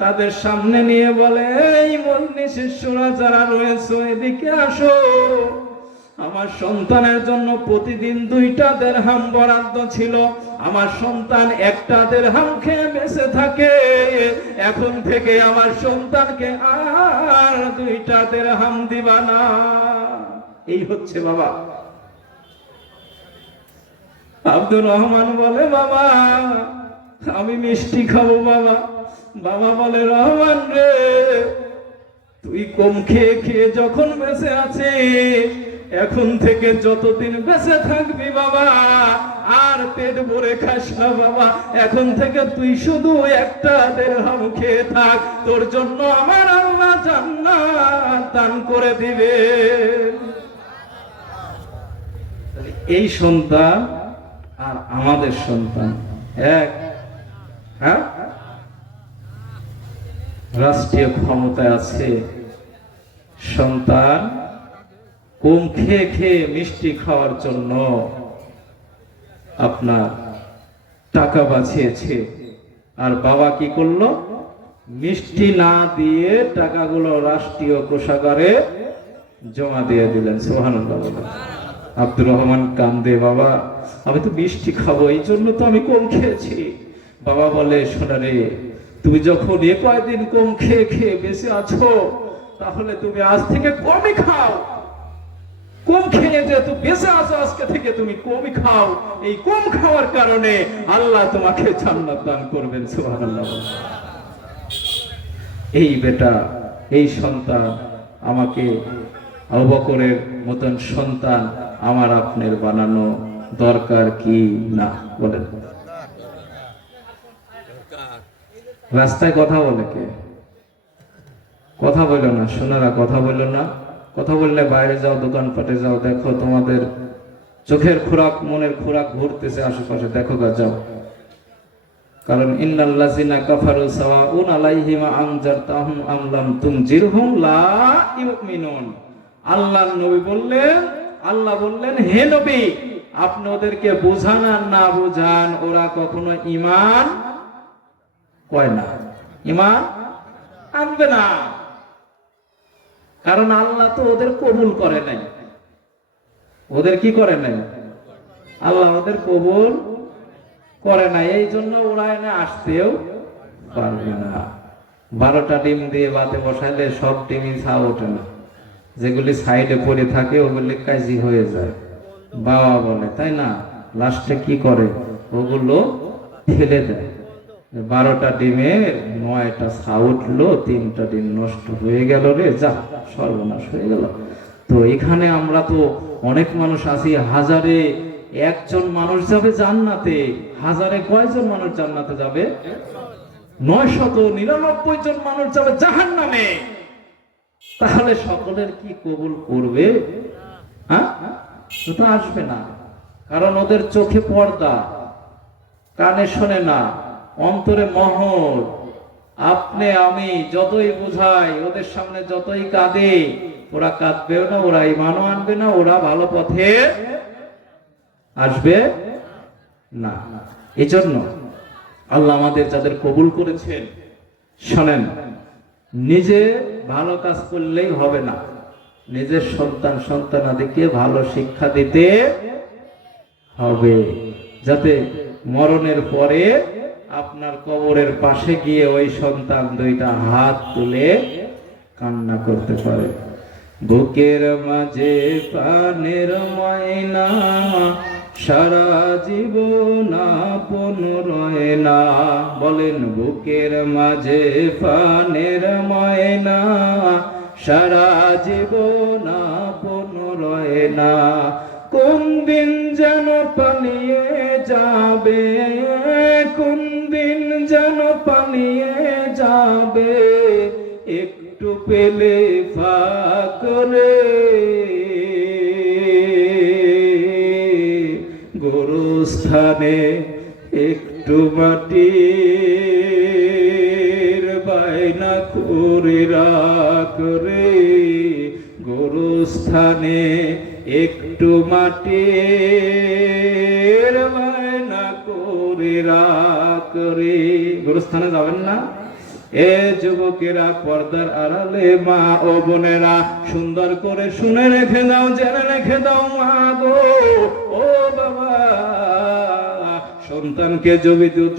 তাদের সামনে নিয়ে বলে এই মজলিস শিষ্যরা যারা রয়েছে এদিকে আসো, আমার সন্তানের জন্য প্রতিদিন 2টা দিরহাম বরাদ্দ ছিল, আমার সন্তান 1টা দিরহাম খেয়ে বেঁচে থাকে, এখন থেকে আমার সন্তানকে আর 2টা দিরহাম দিবা না। এই হচ্ছে বাবা। আব্দুর রহমান বলে বাবা আমি মিষ্টি খাবো বাবা। বাবা বলে রহমান রে তুই কম খেয়ে খেয়ে যখন বেঁচে আছিস, এখন থেকে যতদিন বেঁচে থাকবি বাবা আর পেট ভরে খাস না বাবা, এখন থেকে তুই শুধু 1টা দিরহাম খেয়ে থাক, তোর জন্য আমার আল্লাহ জান্নাত দান করে দিবে। এই সন্তান আর আমাদের সন্তান এক। হ্যাঁ, রাষ্ট্রীয় ক্ষমতায় আছে, সন্তান কম খেয়ে খেয়ে মিষ্টি খাওয়ার জন্য আপনার টাকা বাঁচিয়েছে, আর বাবা কি করলো? মিষ্টি না দিয়ে টাকাগুলো রাষ্ট্রীয় কোষাগারে জমা দিয়ে দিলেন। সুবহানাল্লাহ। আব্দুর রহমান কান্দে বাবা আমি তো মিষ্টি খাবো এই জন্য তো আমি কম খেয়েছি। বাবা বলে শোনা রে তুমি যখন কয়েকদিন কম খেয়ে খেয়ে বেঁচে আছো, তাহলে তুমি আজ থেকে কমই খাও। কম খেয়ে যেহেতু বেঁচে আছো আজকে থেকে তুমি কমই খাও, এই কম খাওয়ার কারণে আল্লাহ তোমাকে জান্নাত দান করবেন। সুবহানাল্লাহ। এই বেটা এই সন্তান আমাকে আবু বকরের মতন সন্তান আমার আপনার বানানো দরকার কি না বলেন? রাস্তায় কথা বলে কে? কথা বললো না, সোনারা কথা বললো না। কথা বললে বাইরে যাও, দোকানপাটে যাও, দেখো তোমাদের চোখের খোরাক মনের খোরাক ঘুরতেছে আশেপাশে, দেখো গা যাও। কারণ ইন্নাল্লাযিনা কাফারু সাওয়াউন আলাইহিম আনজারতাহুম আম লাম তুনজিরহুম লা ইউমিনুন। আল্লাহর নবী বললেন, আল্লাহ বললেন, হে নবী, আপনি ওদেরকে বুঝান আর না বুঝান, ওরা কখনো ঈমান কয় না, ঈমান আনবে না। কারণ আল্লাহ তো ওদের কবুল করে নাই। ওদের কি করে নাই? আল্লাহ ওদের কবুল করে নাই, এই জন্য ওরা এনে আসতেও পারবে না। 12টা ডিম দিয়ে বাতে বসাইলে সব ডিমই ছা ওঠে না, যেগুলি সাইডে পড়ে থাকে ওগুলি কাজি হয়ে যায়, বাবা বলে, তাই না? লাস্টে কি করে? ওগুলো ফেলে দেয়। 12টা ডিমের 9টা ছা উঠলো, 3টা ডিম নষ্ট হয়ে গেল রে, যা সর্বনাশ হয়ে গেল। তো এখানে আমরা তো অনেক মানুষ আছি, হাজারে একজন মানুষ যাবে জান্নাতে, হাজারে কয়জন মানুষ জান্নাতে যাবে? 999 জন মানুষ যাবে জাহান্নামে। তাহলে সকলের কি কবুল করবে? হ্যাঁ, তো আসবে না। কারণ ওদের চোখে পর্দা, কানে শোনে না, অন্তরে মহর। আপনি আমি যতই বুঝাই, ওদের সামনে যতই কাঁদে, ওরা কাঁদবেও না, ওরা ঈমানও আনবে না, ওরা ভালো পথে আসবে না। এজন্য আল্লাহ আমাদের যাদের কবুল করেছেন, শোনেন, নিজে ভালো কাজ করলেই হবে না, নিজের সন্তানাদিকে ভালো শিক্ষা দিতে হবে, যাতে মরণের পরে আপনার কবরের পাশে গিয়ে ওই সন্তান 2টা হাত তুলে কান্না করতে পারে। বুকের মাঝে প্রাণের ময়না, সারা জীবন আপন রয় না। বলেন, বুকের মাঝে প্রাণের ময়না, সারা জীবন আপন রয় না। কোন দিন যেন পালিয়ে যাবে, কোন দিন যেন পালিয়ে যাবে, একটু পেলে ফাঁক রে। গোরস্থানে একটু মাটির বায়না করে রাখ রে, গোরস্থানে একটু মাটির বায়না করে রাখ রে। গোরস্থানে যাবেন না? এ যুবকেরা, পর্দার আড়ালে মা ও বোনেরা, সুন্দর করে শুনে রেখে দাও, জেনে রেখে দাও মা গো, ও বাবা, সন্তানকে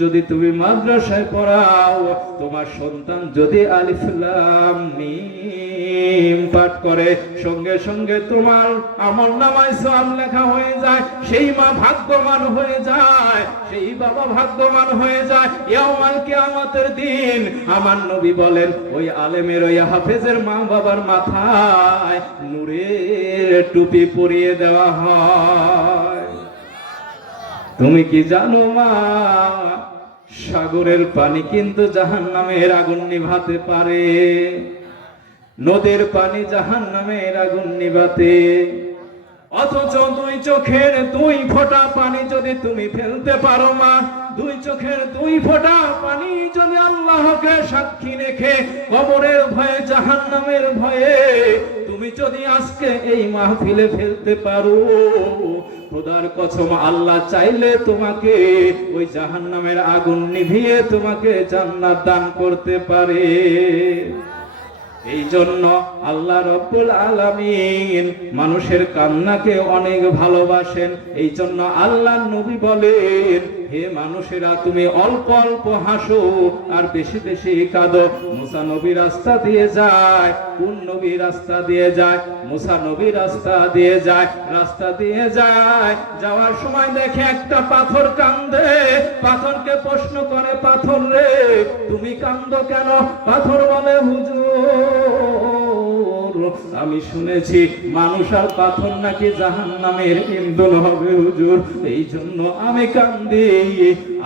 যদি তুমি মাদ্রাসায় পড়াও, তোমার সন্তান যদি আলিফ লাম মিম পাঠ করে, সঙ্গে সঙ্গে তোমার আমলনামায় সওয়াব লেখা হয়ে যায়। সেই মা ভাগ্যবান হয়ে যায়, সেই বাবা ভাগ্যবান হয়ে যায়। ইয়াউমাল কিয়ামতের দিন আমার নবী বলেন, ওই আলেমের, ওই হাফেজের মা বাবার মাথায় নূরের টুপি পরিয়ে দেওয়া হয়। তুমি কি জানো মা, সাগরের পানি কিন্তু জাহান্নামের আগুন নিভাতে পারে, নদীর পানি জাহান্নামের আগুন নিভাতে। অথচ 2 চোখের 2 ফোঁটা পানি যদি তুমি ফেলতে পারো মা, 2 চোখের 2 ফোঁটা পানি যদি আল্লাহকে সাক্ষী রেখে, কবরের ভয়ে, জাহান্নামের ভয়ে তুমি যদি আজকে এই মাহফিলে ফেলতে পারো, খোদার কসম, আল্লাহ চাইলে তোমাকে ওই জাহান্নামের আগুন নিভিয়ে তোমাকে জান্নাত দান করতে পারে। এই জন্য আল্লাহ রব্বুল আলামিন মানুষের কান্নাকে অনেক ভালোবাসেন। এই জন্য আল্লাহ নবী বলেন, হে মানুষেরা, তুমি অল্প অল্প হাসো আর বেশি বেশি কাঁদো। মুসা নবী রাস্তা দিয়ে যায়। কোন নবী রাস্তা দিয়ে যায়? মুসা নবী রাস্তা দিয়ে যায়। রাস্তা দিয়ে যায়, যাওয়ার সময় দেখে একটা পাথর কান্দে। পাথরকে প্রশ্ন করে, পাথর রে, তুমি কান্দো কেন? পাথর বলে, হুজুর, আমি শুনেছি মানুষ আর পাথর নাকি জাহান্নামের ইন্ধন হবে হুজুর, এই জন্য আমি কান্দি।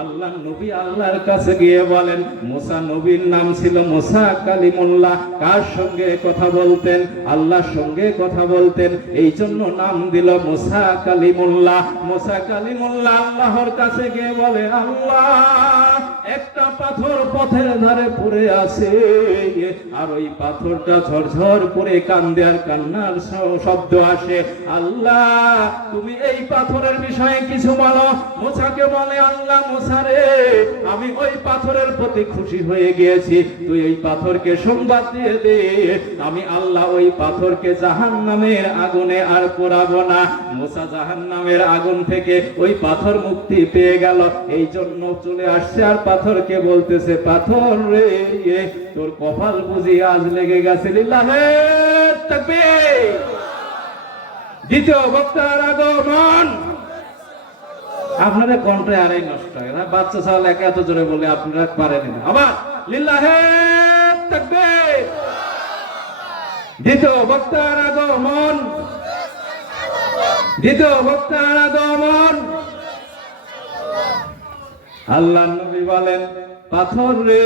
আল্লাহ নবী আল্লাহর কাছে গিয়ে বলেন, মুসা নবীর নাম ছিল মুসা কালিমুল্লাহ। কার সঙ্গে কথা বলতেন? আল্লাহর সঙ্গে কথা বলতেন, এই জন্য নাম দিল মুসা কালিমুল্লাহ। মুসা কালিমুল্লাহ আল্লাহর কাছে গিয়ে বলে, আল্লাহ, একটা পাথর পথের ধারে পড়ে আছে, আর ওই পাথরটা ঝরঝর করে কান্দে আর কান্নার শব্দ আসে। আল্লাহ, তুমি এই পাথরের বিষয়ে কিছু বলো। মুসাকে বলে, আল্লাহ, মুসা রে, আমি ওই পাথরের প্রতি খুশি হয়ে গিয়েছি, তুই ওই পাথরকে সংবাদ দিয়ে দে, আমি আল্লাহ ওই পাথরকে জাহান্নামের আগুনে আর পোড়াবো না। মুসা জাহান্নামের আগুন থেকে ওই পাথর মুক্তি পেয়ে গেল, এই জন্য চলে আসছে আর পাথরকে বলতেছে, পাথর রে, তোর কপাল বুঝি আজ লেগে গেছে। লিল্লাহে তাকবীর। দ্বিতীয় বক্তার আগমন। আপনাদের কণ্ঠে আরেই নষ্ট হয় না, বাচ্চা ছাড়া একা এত জোরে বলে আপনারা পারেন না। আবার লিল্লাহে তাকবীর। দ্বিতীয় বক্তার আগমন। দ্বিতীয় বক্তার আগমন। আল্লাহ নবী বলেন, পাথর রে,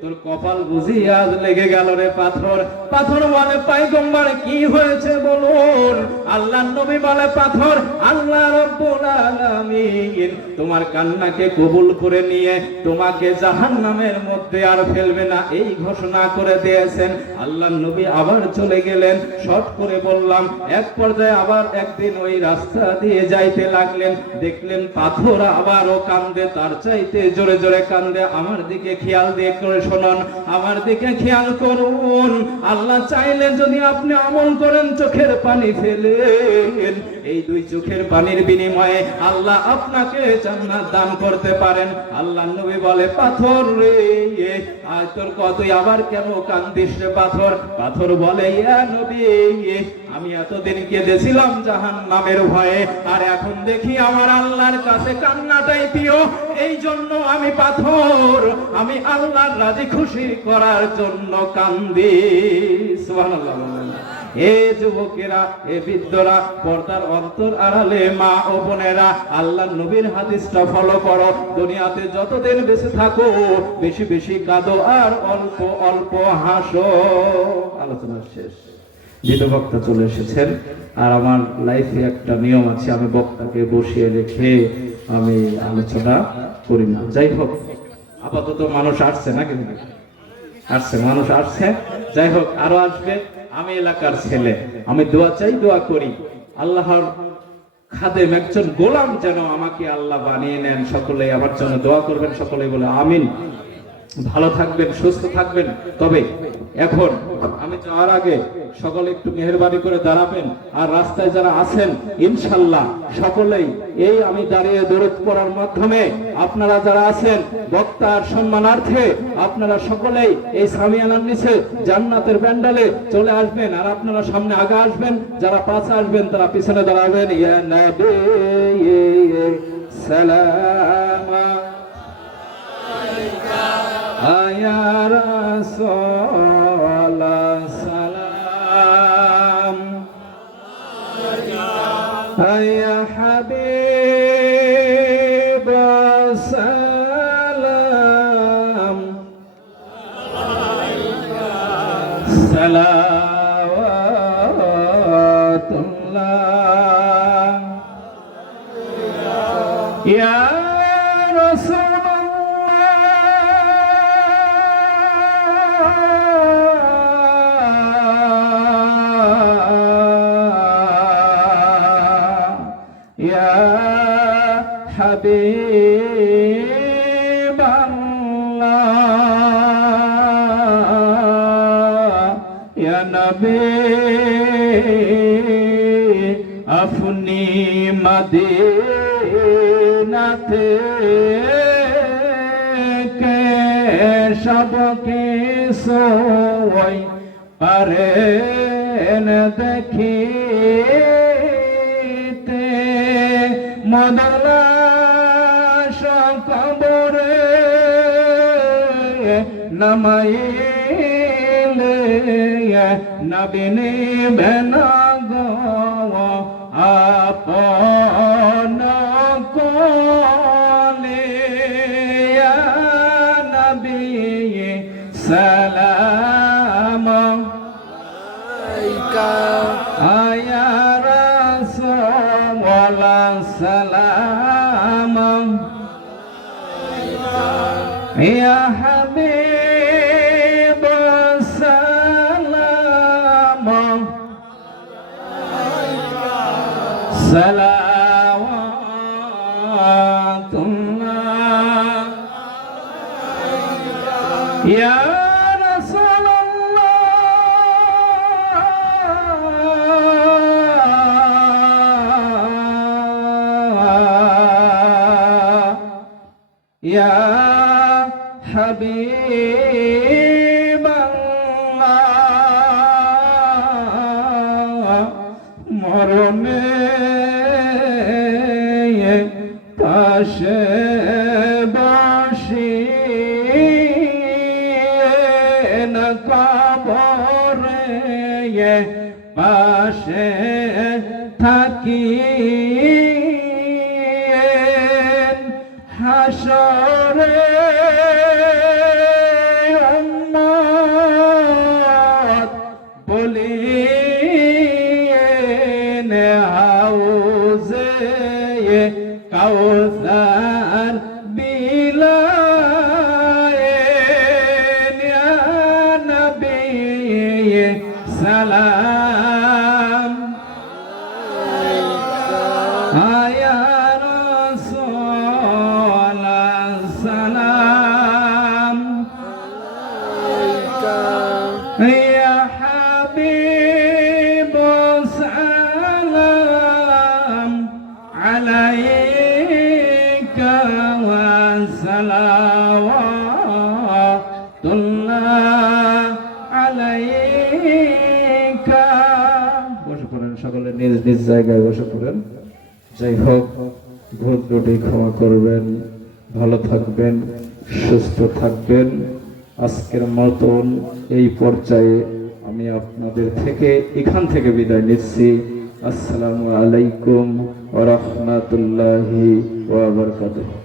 তোর কপাল বুঝি আজ লেগে গেল রে। পাথর পাথর বলে, পয়গম্বর কি হয়েছে বলুন। আল্লাহ নবী বলে, পাথর, আল্লাহ রাব্বুল আলামিন তোমার কান্নাকে কবুল করে নিয়ে তোমাকে জাহান্নামের মধ্যে আর ফেলবে না, এই ঘোষণা করে দিয়েছেন। আল্লাহ নবী আবার চলে গেলেন। শর্ট করে বললাম, এক পর্যায়ে আবার একদিন ওই রাস্তা দিয়ে যাইতে লাগলেন, দেখলেন পাথর আবারও কান্দে, তার চাইতে জোরে জোরে কান্দে। আমার দিকে খেয়াল দিয়ে করে শুনুন, আমার দিকে খেয়াল করুন। আল্লাহ চাইলে যদি আপনি আমল করেন, চোখের পানি ফেলেন, এই দুই চোখের পানির বিনিময়ে আল্লাহ আপনাকে জান্নাত দান করতে পারেন। আল্লাহ নবী বলে, পাথর রে, আজ তোর কতই আবার কেন কান্দিস রে পাথর? পাথর বলে, ইয়া নবী, আমি এতদিন কেঁদেছিলাম জাহান্নামের ভয়ে, আর এখন দেখি আমার আল্লাহর কাছে কান্নাটাই প্রিয়, এই জন্য আমি পাথর, আমি আল্লাহর রাজি খুশি করার জন্য কান্দি। সুবহানাল্লাহ। এ যুবকেরা, এ বৃদ্ধরা, পর্দার অন্তর আড়ালে মা ও বোনেরা, আল্লাহ নবীর হাদিসটা ফলো করো। দুনিয়াতে যতদিন বেঁচে থাকো, বেশি বেশি কাঁদো আর অল্প অল্প হাসো। আলোচনা শেষ। দ্বিতীয় বক্তা চলে এসেছেন, আর আমার লাইফে একটা নিয়ম আছে, আমি বক্তাকে বসিয়ে রেখে আমি আলোচনা করি না। যাই হোক, আপাতত মানুষ আসছে না, কিন্তু আসছে, মানুষ আসছে, যাই হোক, আরো আসবে। আমি এলাকার ছেলে, আমি দোয়া চাই, দোয়া করি, আল্লাহর খাদেম, একজন গোলাম যেন আমাকে আল্লাহ বানিয়ে নেন। সকলেই আমার জন্য দোয়া করবেন, সকলেই বলে আমিন। ভালো থাকবেন, সুস্থ থাকবেন। তবে এখন আমি যাওয়ার আগে সকলে একটু মেহেরবানি করে দাঁড়াবেন, আর রাস্তায় যারা আছেন ইনশাল্লাহ সকলেই এই আমি দাঁড়িয়ে দরুদ পড়ার মাধ্যমে আপনারা যারা আছেন বক্তার সম্মানার্থে আপনারা সকলেই এই সামিয়ানার নিচে জান্নাতের প্যান্ডালে চলে আসবেন, আর আপনারা সামনে আগে আসবেন, যারা পাশে আসবেন তারা পিছনে দাঁড়াবেন। ইয়া নবী সালাম আয়া রাসূল সালাম আয়া হাবিব সালাম সালাওয়াতুল্লাহ ইয়া রাসূল হাবিব আল্লাহ ইয়া নবী আপনি মদিনাতে কে সব কিছু পারেন দেখিতে মদলা কবরে নামাইলে নবীনে বেনাগ আপন কোলে সালাম আয়া রাসূল সালাম ইয়া হাবিব সালাম সালাওয়াতুল্লাহ ইয়া ইয়া হাবিবাল্লাহ মরণে পাশে বসিয়ে না কবরে পাশে থাকি হাসরে উম্মত বলিয়েন হাউজে কাউসার বিলায়েন ইয়া নবী সালাম আয়া يا حبيب سلام عليك وصلوات الله عليك বসে পড়েন সকলে নিজ নিজ জায়গায় বসে পড়েন যাই হোক ভুল ত্রুটি ক্ষমা করবেন ভালো থাকবেন সুস্থ থাকবেন আজকের মতন এই পর্যায়ে আমি আপনাদের থেকে এখান থেকে বিদায় নিচ্ছি আসসালামু আলাইকুম ওয়া রাহমাতুল্লাহি ওয়া বারাকাতুহু